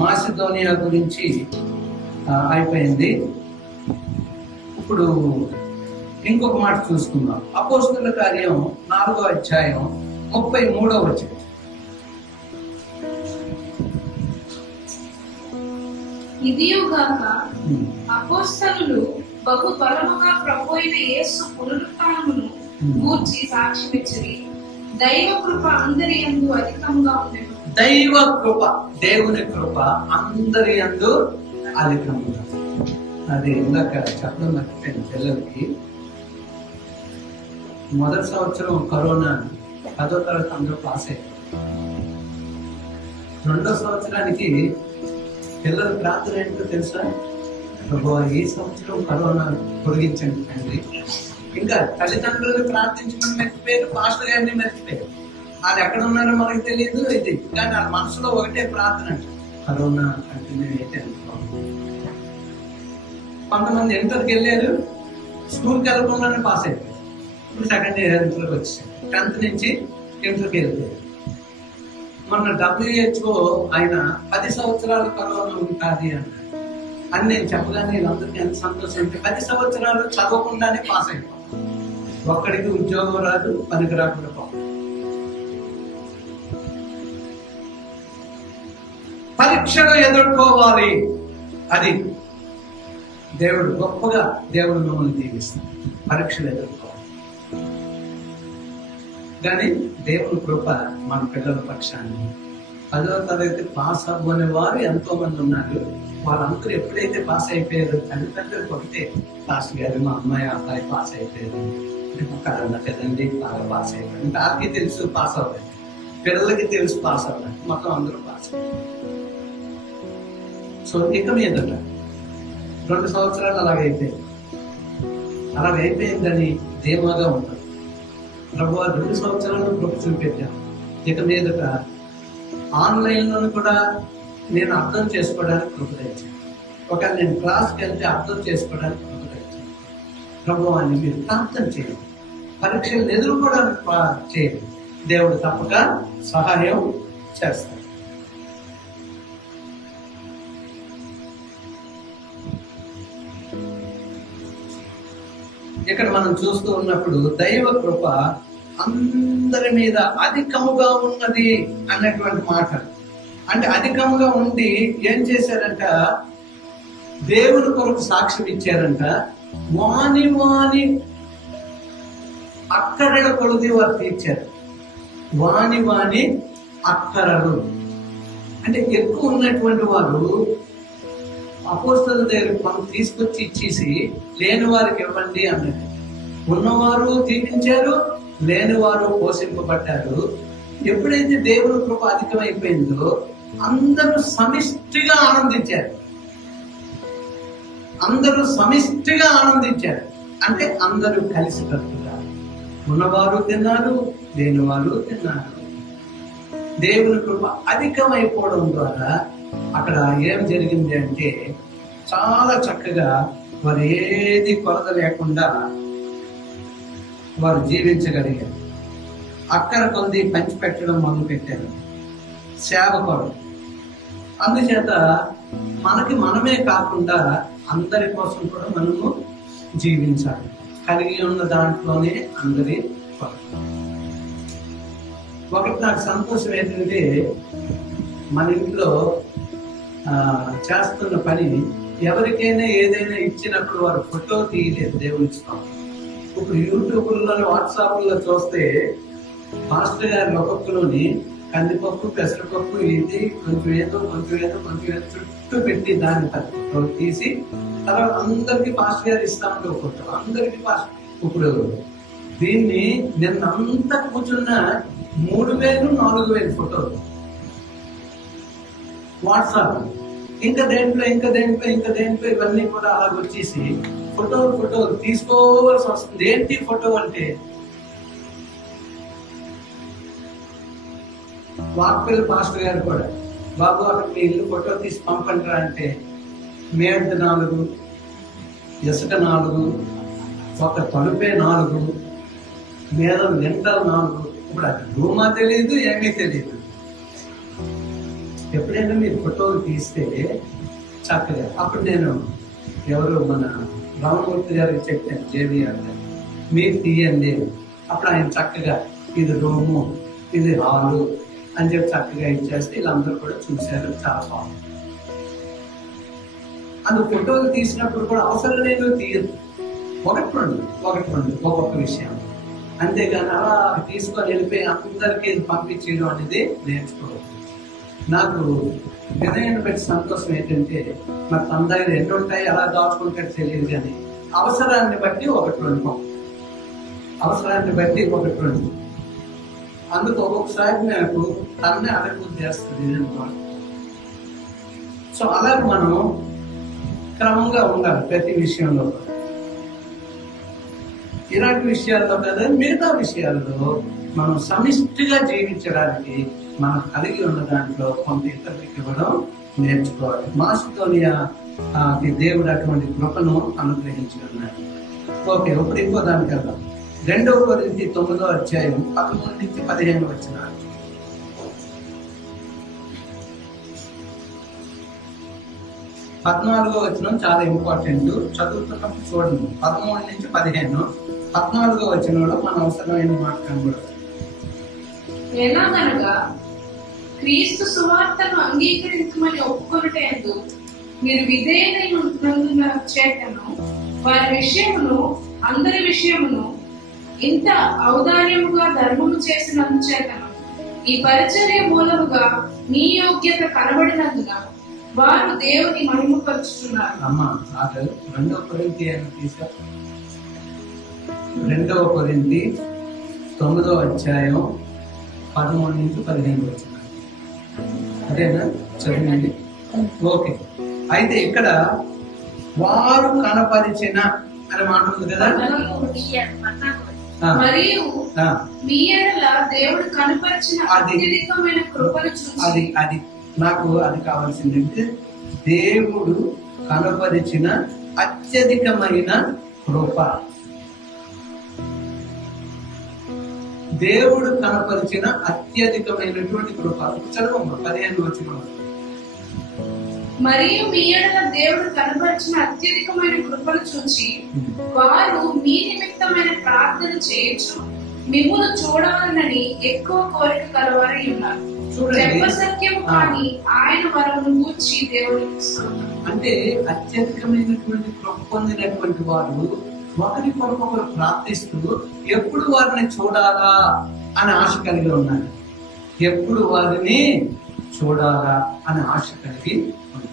మాసిదోనియా గురించి అయిపోయింది. ఇప్పుడు ఇంకొక మాట చూసుకుందాం. అపోస్తలుల కార్యం 4వ అధ్యాయం 33వ వచనం. ఇదియుగాక అపోస్తలులు బహు బలముగా ప్రభువైన యేసు పునరుత్థానమును గూర్చి సాక్ష్యమిచ్చిరి. దైవ కృప అందరి యందు అధికంగా ఉండెను. దైవ కృప, దేవుని కృప అందరి యందు అధికంగా. అది ఇందాక చెప్పడం మర్చిపోయిన పిల్లలకి, మొదటి సంవత్సరం కరోనా 10వ తరగతి అందరూ పాస్ అయ్యారు. 2వ సంవత్సరానికి పిల్లల ప్రార్థన ఏంటో తెలుసా? ఈ సంవత్సరం కరోనా పొడిగించండి తండ్రి. ఇంకా తల్లిదండ్రులను ప్రార్థించమని మర్చిపోయారు, పాస్టర్ గారిని మర్చిపోయారు. వాళ్ళు ఎక్కడ ఉన్నారో మనకు తెలియదు. ఇది కానీ వాళ్ళ మనసులో ఒకటే ప్రార్థన, కరోనా కంటిన్యూ అయితే. కొంతమంది ఇంటర్కి వెళ్ళారు, స్కూల్కి వెళ్ళకుండానే పాస్ అయిపోయారు. ఇప్పుడు సెకండ్ ఇయర్ ఇంటర్కి వచ్చారు. 10th నుంచి ఇంటర్కి వెళ్ళారు. మొన్న WHO ఆయన 10 సంవత్సరాలు కరోనా ఉంటుంది అన్నారు. అని నేను చెప్పగానే వీళ్ళందరికీ ఎంత సంతోషం అంటే, 10 సంవత్సరాలు చదవకుండానే పాస్ అయిపోతాం. ఒక్కడికి ఉద్యోగం రాదు, పనికి రాకుండా పోతాం. పరీక్షలు ఎదుర్కోవాలి. అది దేవుడు గొప్పగా దేవుడు మమ్మల్ని దీవిస్తాడు. పరీక్షలు ఎదుర్కోవాలి. కానీ దేవుని కృప మన పిల్లల పక్షాన్ని. 10వ తరగతి పాస్ అవ్వని వారు ఎంతో మంది ఉన్నారు. వాళ్ళందరూ ఎప్పుడైతే పాస్ అయిపోయారో తల్లిదండ్రులకు ఒకటే, పాస్ గారు మా అమ్మాయి అబ్బాయి పాస్ అయిపోయారు కదన్నా కదండి, బాగా పాస్ అయిపోయారు. వాళ్ళకి తెలుసు పాస్ అవ్వాలి, పిల్లలకి తెలుసు పాస్ అవ్వాలి, మొత్తం అందరూ పాస్ అయ్యారు. సో ఇక మీదట 2 సంవత్సరాలు అలాగైపోయిందని ధీమాగా ఉంటారు. ప్రభు 2 సంవత్సరాలు కృప చూపెట్టాను. ఇక మీదట ఆన్లైన్ లోను కూడా నేను అర్థం చేసుకోవడానికి కృప తెచ్చాను. ఒకవేళ నేను క్లాస్కి వెళ్తే అర్థం చేసుకోవడానికి కృప తెచ్చాను. ప్రభు అని మీరు ప్రార్థన చేయండి, పరీక్షలు ఎదుర్కోవడానికి చేయండి. దేవుడు తప్పక సహాయం చేస్తాడు. ఇక్కడ మనం చూస్తూ ఉన్నప్పుడు దైవ కృప అందరి మీద అధికముగా ఉన్నది అన్నటువంటి మాట. అంటే అధికముగా ఉండి ఏం చేశారంట, దేవుని కొరకు సాక్ష్యం ఇచ్చారంట. వాని అక్కరల కొలది వారు తీర్చారు. వాని అక్కరలు అంటే ఎక్కువ ఉన్నటువంటి వారు అపోస్తలుల దగ్గర మనం తీసుకొచ్చి ఇచ్చేసి లేని వారికి ఇవ్వండి అన్నది. ఉన్నవారు దీవించారు, లేని వారు పోషింపబడ్డారు. ఎప్పుడైతే దేవుని కృప అధికమైపోయిందో అందరూ సమిష్టిగా ఆనందించారు. అంటే అందరూ కలిసి కట్టుగా ఉన్నవారు తిన్నారు, లేని వారు తిన్నారు. దేవుని కృప అధికమైపోవడం ద్వారా అక్కడ ఏం జరిగింది అంటే, చాలా చక్కగా వారు ఏది కొరత లేకుండా వారు జీవించగలిగారు. అక్కర కొద్ది పంచిపెట్టడం మొదలు పెట్టారు, సేవ కొరకు. అందుచేత మనమే కాకుండా అందరి కోసం కూడా మనము జీవించాలి. కలిగి ఉన్న దాంట్లోనే అందరి కొరకు. ఒకటి నాకు సంతోషం ఏంటంటే, మన ఇంట్లో చేస్తున్న పని ఎవరికైనా ఏదైనా ఇచ్చినప్పుడు వారు ఫోటో తీయలేదు, దేవుని ఇస్తాం. ఇప్పుడు యూట్యూబ్లో వాట్సాప్లో చూస్తే పాస్టర్ గారి ఒక్కొక్కలోని కందిపప్పు, పెసరపప్పు, ఇది కొంచెం ఏదో చుట్టూ పెట్టి దాన్ని ఫోటోలు తీసి తర్వాత అందరికి పాస్టర్ గారు ఇస్తా ఉంటే ఫోటో అందరికి ఇప్పుడు దీన్ని నిన్నంతా కూర్చున్న 3000-4000 ఫోటోలు వాట్సాప్, ఇంకా దేంట్లో ఇవన్నీ కూడా అలాగ వచ్చేసి ఫోటోలు తీసుకోవాల్సి వస్తుంది. ఏంటి ఫోటో అంటే వాక్పల్లి పాస్టర్ గారు కూడా, బాబు అక్కడ మీ ఇల్లు ఫోటో తీసి పంపంటారా అంటే మేడ 4, ఇసుక 4, ఒక తలుపే 4, మీద నింటలు 4. ఇప్పుడు అది రూమా తెలియదు, ఏమీ తెలియదు. ఎప్పుడైనా మీరు ఫోటోలు తీస్తే చక్కగా అప్పుడు నేను ఎవరు మన రామమూర్తి గారికి చెప్పాను, JVR గారు, మీరు తీయండి. అప్పుడు ఆయన చక్కగా ఇది రూము, ఇది హాలు అని చెప్పి చక్కగా ఇచ్చేస్తే వీళ్ళందరూ కూడా చూశారు, చాలా బాగుంది. అందుకు ఫోటోలు తీసినప్పుడు కూడా అవసరం లేదు తీయదు, ఒకటి రెండు ఒక్కొక్క విషయం, అంతేగాని అలా తీసుకొని వెళ్ళిపోయి అందరికీ పంపించేయడం అనేది నేర్చుకోవచ్చు. నాకు వినయాన్ని బట్టి సంతోషం ఏంటంటే నాకు తన దగ్గర ఎన్ని ఉంటాయి అలా దాచుకుంటాడు తెలియదు, కానీ అవసరాన్ని బట్టి ఒకటి రెండు అందుకు ఒక్కొక్కసారి నాకు తన్నే అడగబుద్ధి చేస్తుంది అనుకోండి. సో అలాగే మనం క్రమంగా ఉండాలి ప్రతి విషయంలో. ఇలాంటి విషయాల్లో కదా మిగతా విషయాల్లో మనం సమిష్టిగా జీవించడానికి మనం కలిగి ఉన్న దాంట్లో కొంత ఇతరులకు ఇవ్వడం నేర్చుకోవాలి. మాసిదోనియా దేవుడు అటువంటి కృపను అనుగ్రహించుకున్నాడు. ఓకే, ఇప్పుడు ఇంకో దానికి వెళ్దాం. 2 కొరింథీ 9వ అధ్యాయం 13-15 వచనాలు. పద్నాలుగో వచనం చాలా ఇంపార్టెంట్, చదువుతున్నప్పుడు చూడండి. 13-15, 14వ వచనంలో మన అవసరమైన మాట కనబడుతుంది. ఎలాగనగా క్రీస్తు సువార్తను అంగీకరించమని ఒప్పుకొనుటయందు మీరు విధేయులైన చేతను వారి విషయమును అందరి విషయమును ఇంత ఔదార్యముగా ధర్మము చేసినందుచేతను ఈ పరిచర్య మూలముగా మీ యోగ్యత కనబడినందున వారు దేవుని మహిమపరుచుతున్నారు. అమ్మా 2 కొరింథీ అని తీసా. 2 కొరింథీ 9వ అధ్యాయం 13-15 వచ్చిన అదేనా చదివండి. ఓకే, అయితే ఇక్కడ వారు కనపరిచిన అని మాట ఉంది కదా. మరియు మీ ఎడల దేవుడు కనపరిచిన అత్యధికమైన కృపను చూసి అది నాకు అది కావాల్సిందంటే దేవుడు కనపరిచిన అత్యధికమైన కృప. దేవుడు కనపరిచిన అత్యధికమైనటువంటి కృప. చదవమ్మా 15 వచనం. మరియు మీ ఎడల దేవుడు కనపరిచిన అత్యధికమైన కృపను చూచి వారు మీ నిమిత్తమైన ప్రార్థన చేయొచ్చు మిమ్మును చూడాలనని ఎక్కువ కోరిక కలవారై ఉన్నారు. సత్యము కానీ ఆయన వరమును గూర్చి దేవుడికి స్తోత్రం. అంటే అత్యధికమైనటువంటి కృప పొందినటువంటి వారు ఒకరికొకరు ప్రార్థిస్తూ ఎప్పుడు వారిని చూడాలా అని ఆశ కలిగి ఉన్నారు. ఎప్పుడు వారిని చూడాలా అని ఆశ కలిగి ఉన్నారు.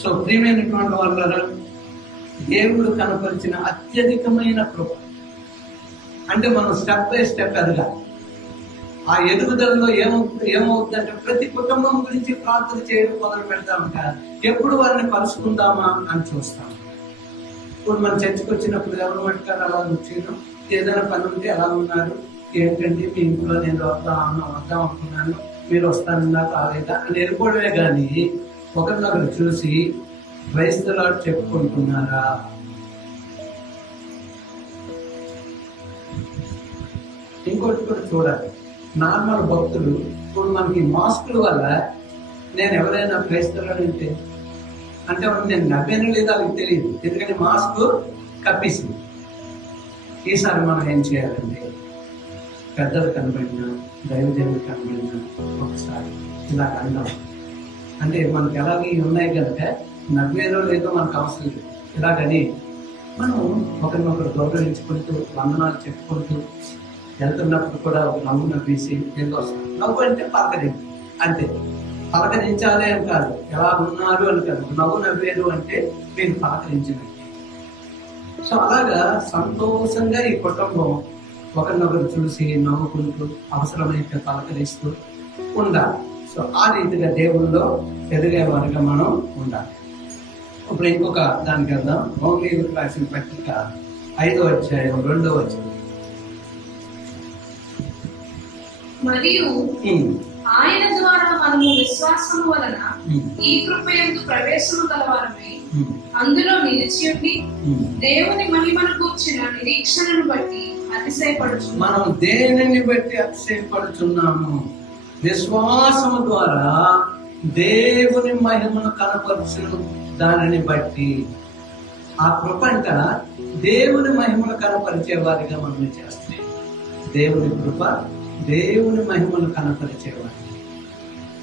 సో ప్రియమైనటువంటి వాళ్ళ దేవుడు కనపరిచిన అత్యధికమైన కృప అంటే మనం స్టెప్ బై స్టెప్ ఎదగాలి. ఆ ఎదుగుదలలో ఏమవుతుందంటే ప్రతి కుటుంబం గురించి ప్రార్థన చేయడం మొదలు పెడతామంట. ఎప్పుడు వారిని కలుసుకుందామా అని చూస్తాం. ఇప్పుడు మన చర్చకు వచ్చినప్పుడు ఎవరు మట్టుకారు అలా వచ్చారు, ఏదైనా పని ఉంటే ఎలా ఉన్నారు, ఏంటండి మీ ఇంట్లో నేను వద్దాం అనుకున్నాను, మీరు వస్తానన్నా కాలేదా అని వెళ్ళిపోవడమే కానీ ఒకరినొకరు చూసి క్రైస్తవులు చెప్పుకుంటున్నారా? ఇంకోటి కూడా చూడాలి. నార్మల్ భక్తులు ఇప్పుడు మనకి మాస్కుల వల్ల నేను ఎవరైనా క్రైస్తవులు అంటే నేను నవ్వాను లేదా అది తెలియదు, ఎందుకంటే మాస్క్ కప్పేసింది. ఈసారి మనం ఏం చేయాలంటే పెద్దలు కనబడినా దైవజనులు కనబడినా ఒకసారి ఇలా అందాం. అంటే మనకి ఎలాగే ఉన్నాయి కనుక నవ్వేదో లేదో మనకు అవసరం లేదు. ఇలాగని మనం ఒకరినొకరు గౌరవించుకుంటూ వందనాలు చెప్పుకుంటూ వెళ్తున్నప్పుడు కూడా ఒక నవ్వు నవ్వేసి ఎందుకు వస్తాను. నవ్వు అంటే పలకరింపు అంతే. పలకరించాలి అని కాదు, ఎలా ఉన్నారు అని కాదు. నవ్వు నవ్వేరు అంటే మీరు పలకరించినట్టు. సో అలాగా సంతోషంగా ఈ కుటుంబం ఒకరినొకరు చూసి నవ్వుకుంటూ అవసరమైతే పలకరిస్తూ ఉండాలి. సో ఆ రీతిగా దేవుల్లో ఎదిగేవారిగా మనం ఉండాలి. ఇప్పుడు ఇంకొక దానికి వెళ్దాం. రోమీయులకు రాసిన పత్రిక 5వ అధ్యాయం 2వ వచనం. మరియు ఆయన ద్వారా మనము విశ్వాసం వలన ఈ కృపయందు ప్రవేశము గలవారమై అందులో నిలిచి ఉండి దేవుని మహిమను కూర్చిన నిరీక్షణను బట్టి అతిశయపడుచున్నాము. మనం దేనిని బట్టి అతిశయపడుచున్నాము? విశ్వాసము ద్వారా దేవుని మహిమను కనపరచును దానిని బట్టి. ఆ కృప అంట దేవుని మహిమను కనపరిచే వారిగా మనం చేస్తాం. దేవుని కృప దేవుని మహిమను కనపరిచేవారు.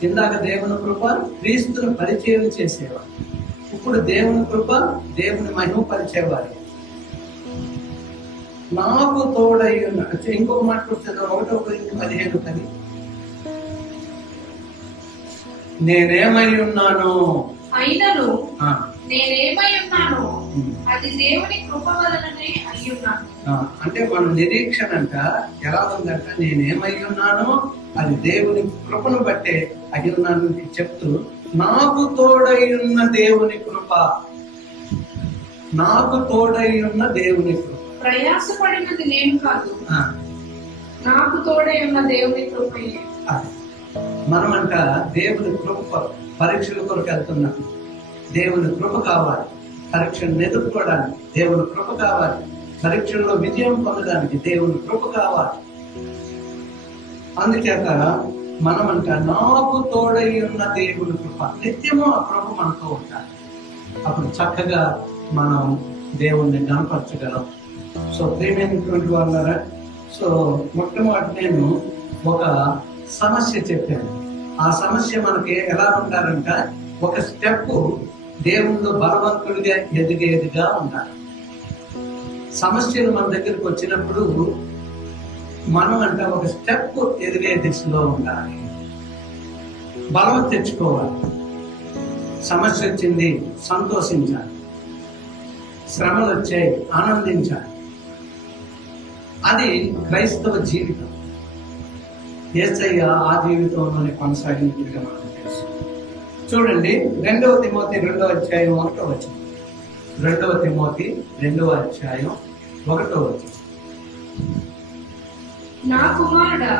ఇందాక దేవుని కృప క్రీస్తును పరిచయం చేసేవారు. ఇప్పుడు దేవుని కృప దేవుని మహిమ పరిచేవారు. నాకు తోడై ఉన్నాడు. ఇంకొక మాట వస్తుంది 1 Corinthians 15:10. నేనేమై ఉన్నాను అయినను నేనేమై ఉన్నాను అది దేవుని కృప వలననే అయ్యున్నాను. అంటే మన నిరీక్షణ అంట ఎలా ఉందంట, నేనేమై ఉన్నాను అది దేవుని కృపను బట్టే అయ్యున్నాను చెప్తూ, నాకు తోడై ఉన్న దేవుని కృప, నాకు తోడై ఉన్న దేవుని కృప. ప్రయాసపడినది నేను కాదు, నాకు తోడై ఉన్న దేవుని కృప. మనమంట దేవుని కృప పరీక్షల కొరకు వెళ్తున్నాం. దేవుని కృప కావాలి పరీక్షను ఎదుర్కోవడానికి, దేవుని కృప కావాలి పరీక్షల్లో విజయం పొందడానికి, దేవుని కృప కావాలి. అందుచేత మనమంట నాకు తోడై ఉన్న దేవుని కృప, నిత్యము ఆ కృప మనతో ఉండాలి. అప్పుడు చక్కగా మనం దేవుణ్ణి కనపరచగలం. సో ప్రియమైనటువంటి వాళ్ళారా, సో మొట్టమొదటి నేను ఒక సమస్య చెప్పాను. ఆ సమస్య మనకి ఎలా ఉండాలంట, ఒక స్టెప్ దేవుళ్ళు బలవంతుడిగా ఎదిగేదిగా ఉండాలి. సమస్యలు మన దగ్గరకు వచ్చినప్పుడు మనం అంట ఒక స్టెప్ ఎదిగే దిశలో ఉండాలి. బలం తెచ్చుకోవాలి. సమస్య వచ్చింది సంతోషించాలి, శ్రమలు వచ్చాయి ఆనందించాలి. అది క్రైస్తవ జీవితం. యేసయ్య ఆ జీవితంలోనే కొనసాగినట్టుగా మనం తెలుసు. చూడండి 2వ తిమోతి 2వ అధ్యాయం 1వ వచనం. 2వ తిమోతి 2వ అధ్యాయం 1వ వచనం. నా కుమారుడా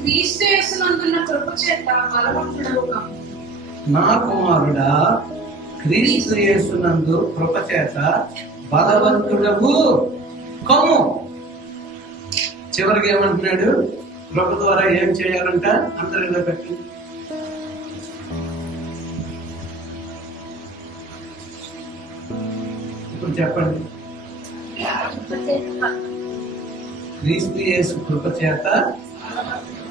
క్రీస్తు యేసునందున్న కృప చేత బలవంతుడవు కమ్ము. నా కుమారుడా క్రీస్తు యేసునందు కృప చేత బలవంతుడవు కమ్ము. చివరికి ఏమంటున్నాడు? కృప ద్వారా ఏం చేయాలంట? అందరిలో పెట్టి ఇప్పుడు చెప్పండి. క్రీస్తు యేసు కృప చేత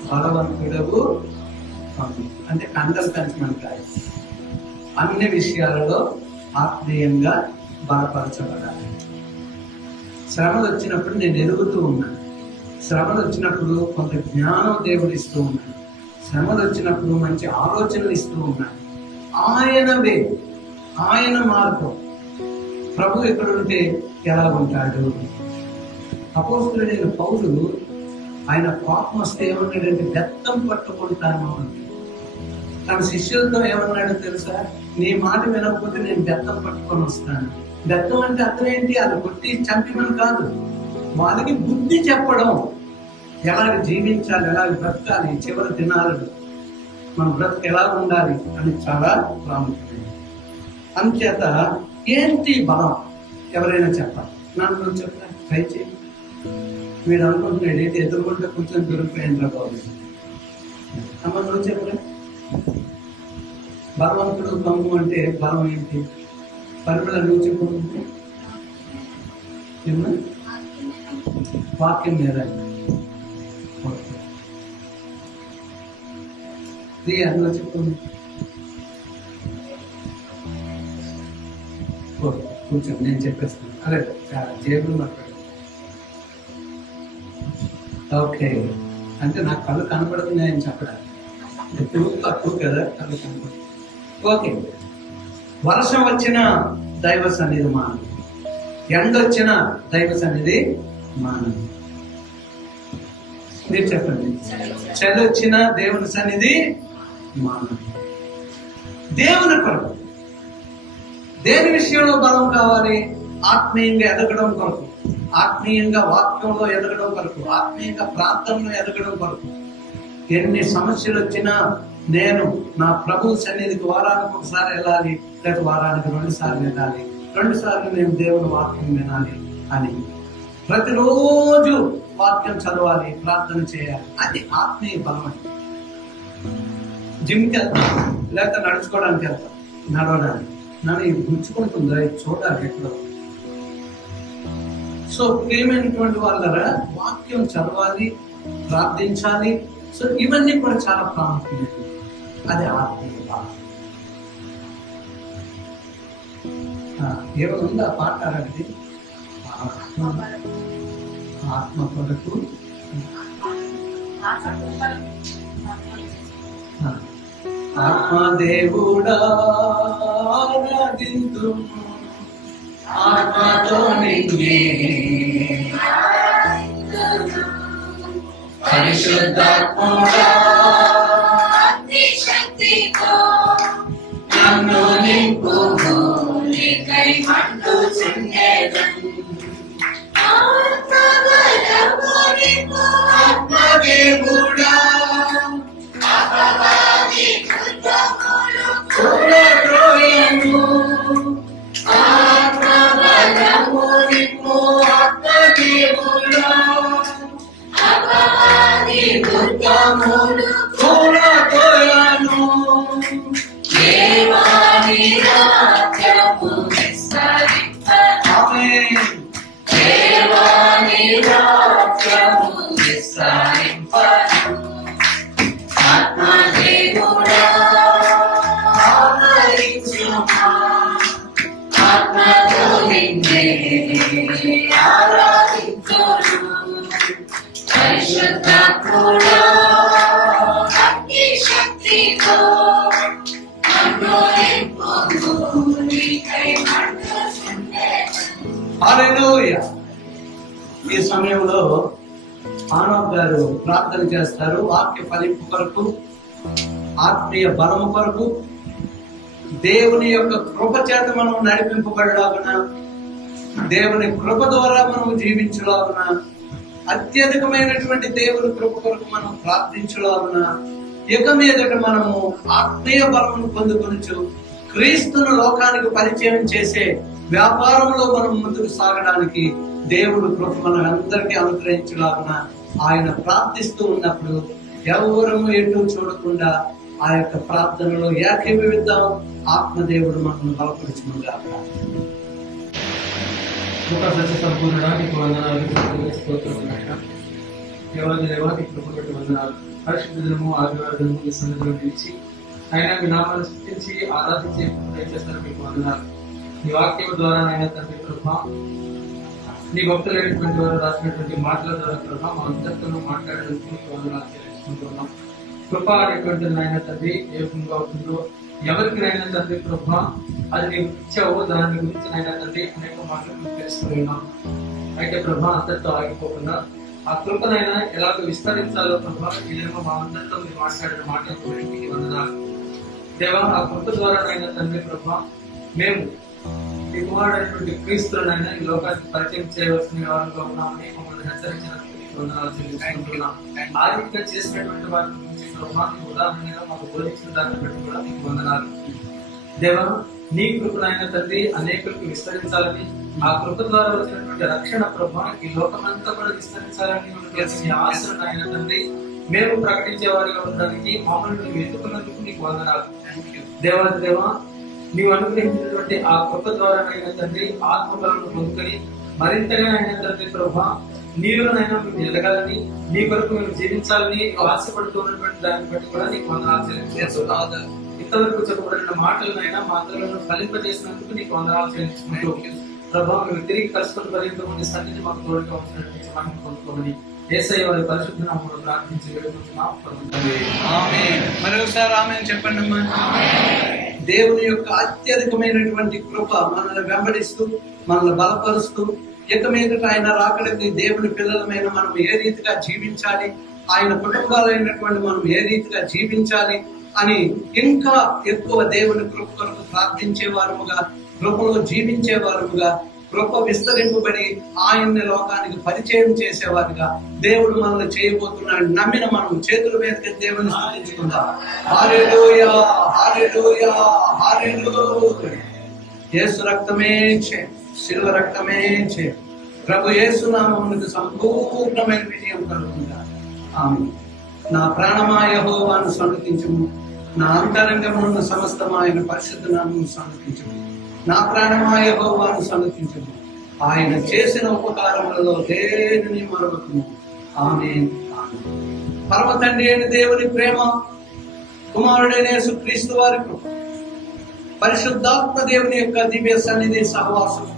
బలవంతుడవు అంటే కండలు పెంచమంటారు. అన్ని విషయాలలో ఆత్మీయంగా బలపరచబడాలి. శ్రమలు వచ్చినప్పుడు నేను ఎదుగుతూ ఉన్నాను. శ్రమలు వచ్చినప్పుడు కొంత జ్ఞానం దేవుడు ఇస్తూ ఉన్నాడు. శ్రమలు వచ్చినప్పుడు మంచి ఆలోచనలు ఇస్తూ ఉన్నాడు. ఆయనవే, ఆయన మార్గం. ప్రభు ఎక్కడుంటే ఎలా ఉంటాడు? అపోస్తలుడైన పౌలు ఆయన కోపం వస్తే ఏమన్నాడంటే బెత్తం పట్టుకుంటాను అని. తన శిష్యులతో ఏమన్నాడో తెలుసా? నీ మాట వినకపోతే నేను బెత్తం పట్టుకొని వస్తాను. బెత్తం అంటే అర్థం ఏంటి? అది కొట్టి చంపిమని కాదు, వాళ్ళకి బుద్ధి చెప్పడం, ఎలాగ జీవించాలి, ఎలాగ బ్రతకాలి, చివరి దినాలను మన బ్రతుకు ఎలా ఉండాలి అని చాలా ప్రాముఖ్యమైనది. అందుచేత ఏంటి బలం? ఎవరైనా చెప్పాలి. నన్ను చెప్తా, ట్రై చేయండి. మీరు అనుకుంటున్నాడు ఏంటి ఎదురుకుంటే కూర్చొని దొరికిపోయింది బాబు. అమ్మ నువ్వు చెప్పలే. బలవంతుడు కమ్ము అంటే బలం ఏంటి? పరిమళ నువ్వు చెప్పుకుంటే వాక్యం మీద అందులో చెప్పుకుంది. కూర్చోండి, నేను చెప్పేస్తాను. అదే జేబులు మాట్లాడు. ఓకే, అంటే నాకు కళ్ళు కనపడుతున్నాయని చెప్పడానికి తక్కువ కదా, కళ్ళు కనపడుతుంది. ఓకే, వర్షం వచ్చిన దైవ సన్నిధి మానవు, ఎండ వచ్చిన దైవ సన్నిధి మానవు. మీరు చెప్పండి. చలి వచ్చిన దేవుని సన్నిధి మానవు. దేవుని కొరకు దేని విషయంలో బలం కావాలి? ఆత్మీయంగా ఎదగడం కొరకు, ఆత్మీయంగా వాక్యంలో ఎదగడం కొరకు, ఆత్మీయంగా ప్రార్థనలో ఎదగడం కొరకు. ఎన్ని సమస్యలు వచ్చినా నేను నా ప్రభు సన్నిధికి వారానికి ఒకసారి వెళ్ళాలి, లేదా వారానికి 2 సార్లు వెళ్ళాలి, 2 సార్లు నేను దేవుని వాక్యం వినాలి అని ప్రతిరోజు వాక్యం చదవాలి, ప్రార్థన చేయాలి. అది ఆత్మీయ బలం. జిమ్కి వెళ్తాం, లేకపోతే నడుచుకోవడానికి వెళ్తాం, నడవడానికి. నన్ను ఇది గుర్చుకుంటుందా, ఇది చూడాలి ఎక్కడో. సో ప్రియమైనటువంటి వాళ్ళరా, వాక్యం చదవాలి, ప్రార్థించాలి. సో ఇవన్నీ కూడా చాలా ప్రాముఖ్యమైనవి. అది ఆత్మీయ బలం. ఏమనుందా పాట అనేది? ఆత్మ కొరకు ఆత్మదేవుడా ఆరాధింతు, ఆత్మతో నిన్నే పరిశుద్ధాత్ముడా శక్తితో నన్ను నింపుము, నీకై మండుచుండెదను. ఆత్మదేవుడా అపవాది కృతములు కూలద్రోయుము, ఆత్మబలము నింపు. ఆత్మదేవుడా అపవాది కృతములు కూలద్రోయుము, దేవాని రాజ్యము విస్తరింపను. ఆమేన్. దేవాని రాజ్యము విస్తరింపను. ఆత్మదేవుడా ఆదరించుమా, ఆత్మతో నిన్నే ఆరాధించును. పరిశుద్ధాత్ముడా అగ్ని శక్తితో నన్ను నింపుము, నీకై మండుచుండెదను. హల్లెలూయా. ఈ సమయంలో ఆనవ్ గారు ప్రార్థన చేస్తారు. వాక్య ఫలింపు కొరకు, ఆత్మీయ బలము కొరకు, దేవుని యొక్క కృప చేత మనం నడిపింపబడలాగున, దేవుని కృప ద్వారా మనం జీవించలాగున, అత్యధికమైనటువంటి దేవుని కృప కొరకు మనం ప్రార్థించలాగున, ఇక మీదట మనము ఆత్మీయ బలమును పొందుకొనుచు క్రీస్తును లోకానికి పరిచయం చేసే వ్యాపారంలో మనం ముందుకు సాగడానికి దేవుడు కృప మనం అందరికీ అనుగ్రహించలాగున ఆయన ప్రార్థిస్తూ ఉన్నప్పుడు ఎవరము ఎటు చూడకుండా ఆ యొక్క ప్రార్థనలో ఏకీభవిద్దాం. ఆత్మదేవుడు మనల్ని బలపరచునుగా. సంపూర్ణానికి వందనాలు, దేవానికి కృపగట్టి వందనాలు. పరిశుద్ధ దినము, ఆదివారం దినము మీ సన్నిధిలో నిలిచి ఆయన మీ నామాన్ని స్తుతించి ఆరాధించి చేస్తారు. మీకు వందనాలు. నీ వాక్యం ద్వారా ఆయన తండ్రి కృప, నీ భక్తులైనటువంటి వారు రాసినటువంటి మాటల ద్వారా కృప మా అందరితో మాట్లాడడానికి మీకు వందనాలు తెలుసుకుంటున్నాం. కృప అనేటువంటిది నాయన తండ్రి ఏ విధంగా అవుతుందో, ఎవరికి నైనా తండ్రి కృప అది నీకు ఇచ్చావో దాని గురించి నైనా తండ్రి అనేక మాటలు తెలుసుకుని ఉన్నాం. అయితే ప్రభ అందరితో ఆగిపోకుండా ఆ కృపనైనా ఎలాగ విస్తరించాలో ప్రభ ఏమో మా అందరితో మీరు మాట్లాడిన మాటలకు ఇంటికి వందనాలు. దేవా, ఆ కృప ద్వారా నైనా తండ్రి ప్రభ మేము ఈ కుమారుడైనటువంటి క్రీస్తులనైనా ఈ లోకానికి పరిచయం చేయవలసిన వారంగా ఉన్నామని మమ్మల్ని హెచ్చరించినందుకు వందనాలు చెల్లించుకుంటున్నాం. ఆ రీతిగా చేసినటువంటి వారి గురించి ఉదాహరణగా మాకు బోధించిన దాన్ని బట్టి కూడా మీకు వందనాలు. దేవా, నీ కృపనైనా తండ్రి అనేకులకు విస్తరించాలని, ఆ కృప ద్వారా వచ్చినటువంటి రక్షణ ప్రభ ఈ లోకమంతా కూడా విస్తరించాలని మీ ఆశలను ఆయన తండ్రి మేము ప్రకటించే వారిగా ఉండడానికి మమ్మల్ని వెతుకున్నందుకు నీకు వందనాలు. దేవాది దేవా, నీవు అనుగ్రహించినటువంటి ఆ కృప ద్వారా అయినా తండ్రి ఆత్మబలను పొందుకొని మరింతగా అయినా తండ్రి ప్రభ నీలోనైనా మేము ఎదగాలని, నీ కొరకు మేము జీవించాలని ఆశపడుతున్నటువంటి దాన్ని బట్టి కూడా నీకు వందనాలు చెల్లించుకుంటూ ఇంతవరకు చెప్పబడిన మాటలనైనా మాటలను ఫలింపజేసినందుకు నీకు వందనాలు చెల్లించుకుంటూ ప్రభావం మేము తిరిగి కలుసుకుని పర్యంతమంది సన్నిధి మాకు తోడుగా ఉంచినటువంటి మనం పొందుకోమని యేసయ్య వారి పరిశుద్ధ నామములో ప్రార్థించి వేడుకుంటున్నాం పరమ తండ్రి. ఆమేన్. మరొకసారి ఆమేన్ చెప్పండి అమ్మా. దేవుని యొక్క అత్యధికమైనటువంటి కృప మనల్ని వెంబడిస్తూ మనల్ని బలపరుస్తూ ఇక మీదట ఆయన రాకడికి దేవుని పిల్లలమైన మనం ఏ రీతిగా జీవించాలి, ఆయన కుటుంబాలైనటువంటి మనం ఏ రీతిగా జీవించాలి అని ఇంకా ఎక్కువ దేవుని కృప కొరకు ప్రార్థించే వారముగా, కృపలో జీవించే వారముగా, కృప విస్తరింపబడి ఆయన్ని లోకానికి పరిచయం చేసేవారుగా దేవుడు మనల్ని చేయబోతున్నాడు. నమ్మిన మనం చేతుల మీదకి దేవుని స్తుతించుకుందాం. హల్లెలూయా, హల్లెలూయా, హల్లెలూయా. యేసు రక్తమే చే, శిలువ రక్తమే చే. ప్రభు యేసు నామమునకు సంపూర్ణమైన విజయం కలుగుతుందా. ఆమేన్. నా ప్రాణమా యెహోవాను సన్నుతించుము, నా అంతరంగమున్న సమస్తం ఆయన పరిశుద్ధ నామమును సన్నుతించుము. నా ప్రాణమా యెహోవాను సన్నుతించుము, ఆయన చేసిన ఉపకారములలో దేనిని మరొకము. ఆమేన్. పరమ తండ్రి అయిన దేవుని ప్రేమ, కుమారుడైన యేసుక్రీస్తు వారి కృప, పరిశుద్ధాత్మ దేవుని యొక్క దివ్య సన్నిధి సహవాసము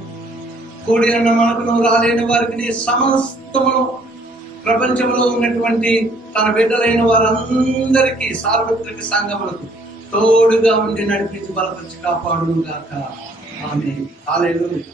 కూడి ఉన్న మనకును రాలేని వారికి సమస్తమును ప్రపంచంలో ఉన్నటువంటి తన బిడ్డలైన వారందరికీ సార్వత్రిక సంఘములకు తోడుగా ఉండి నడిపించి బలపరిచి కాపాడును గాక. ఆమేన్. హల్లెలూయా.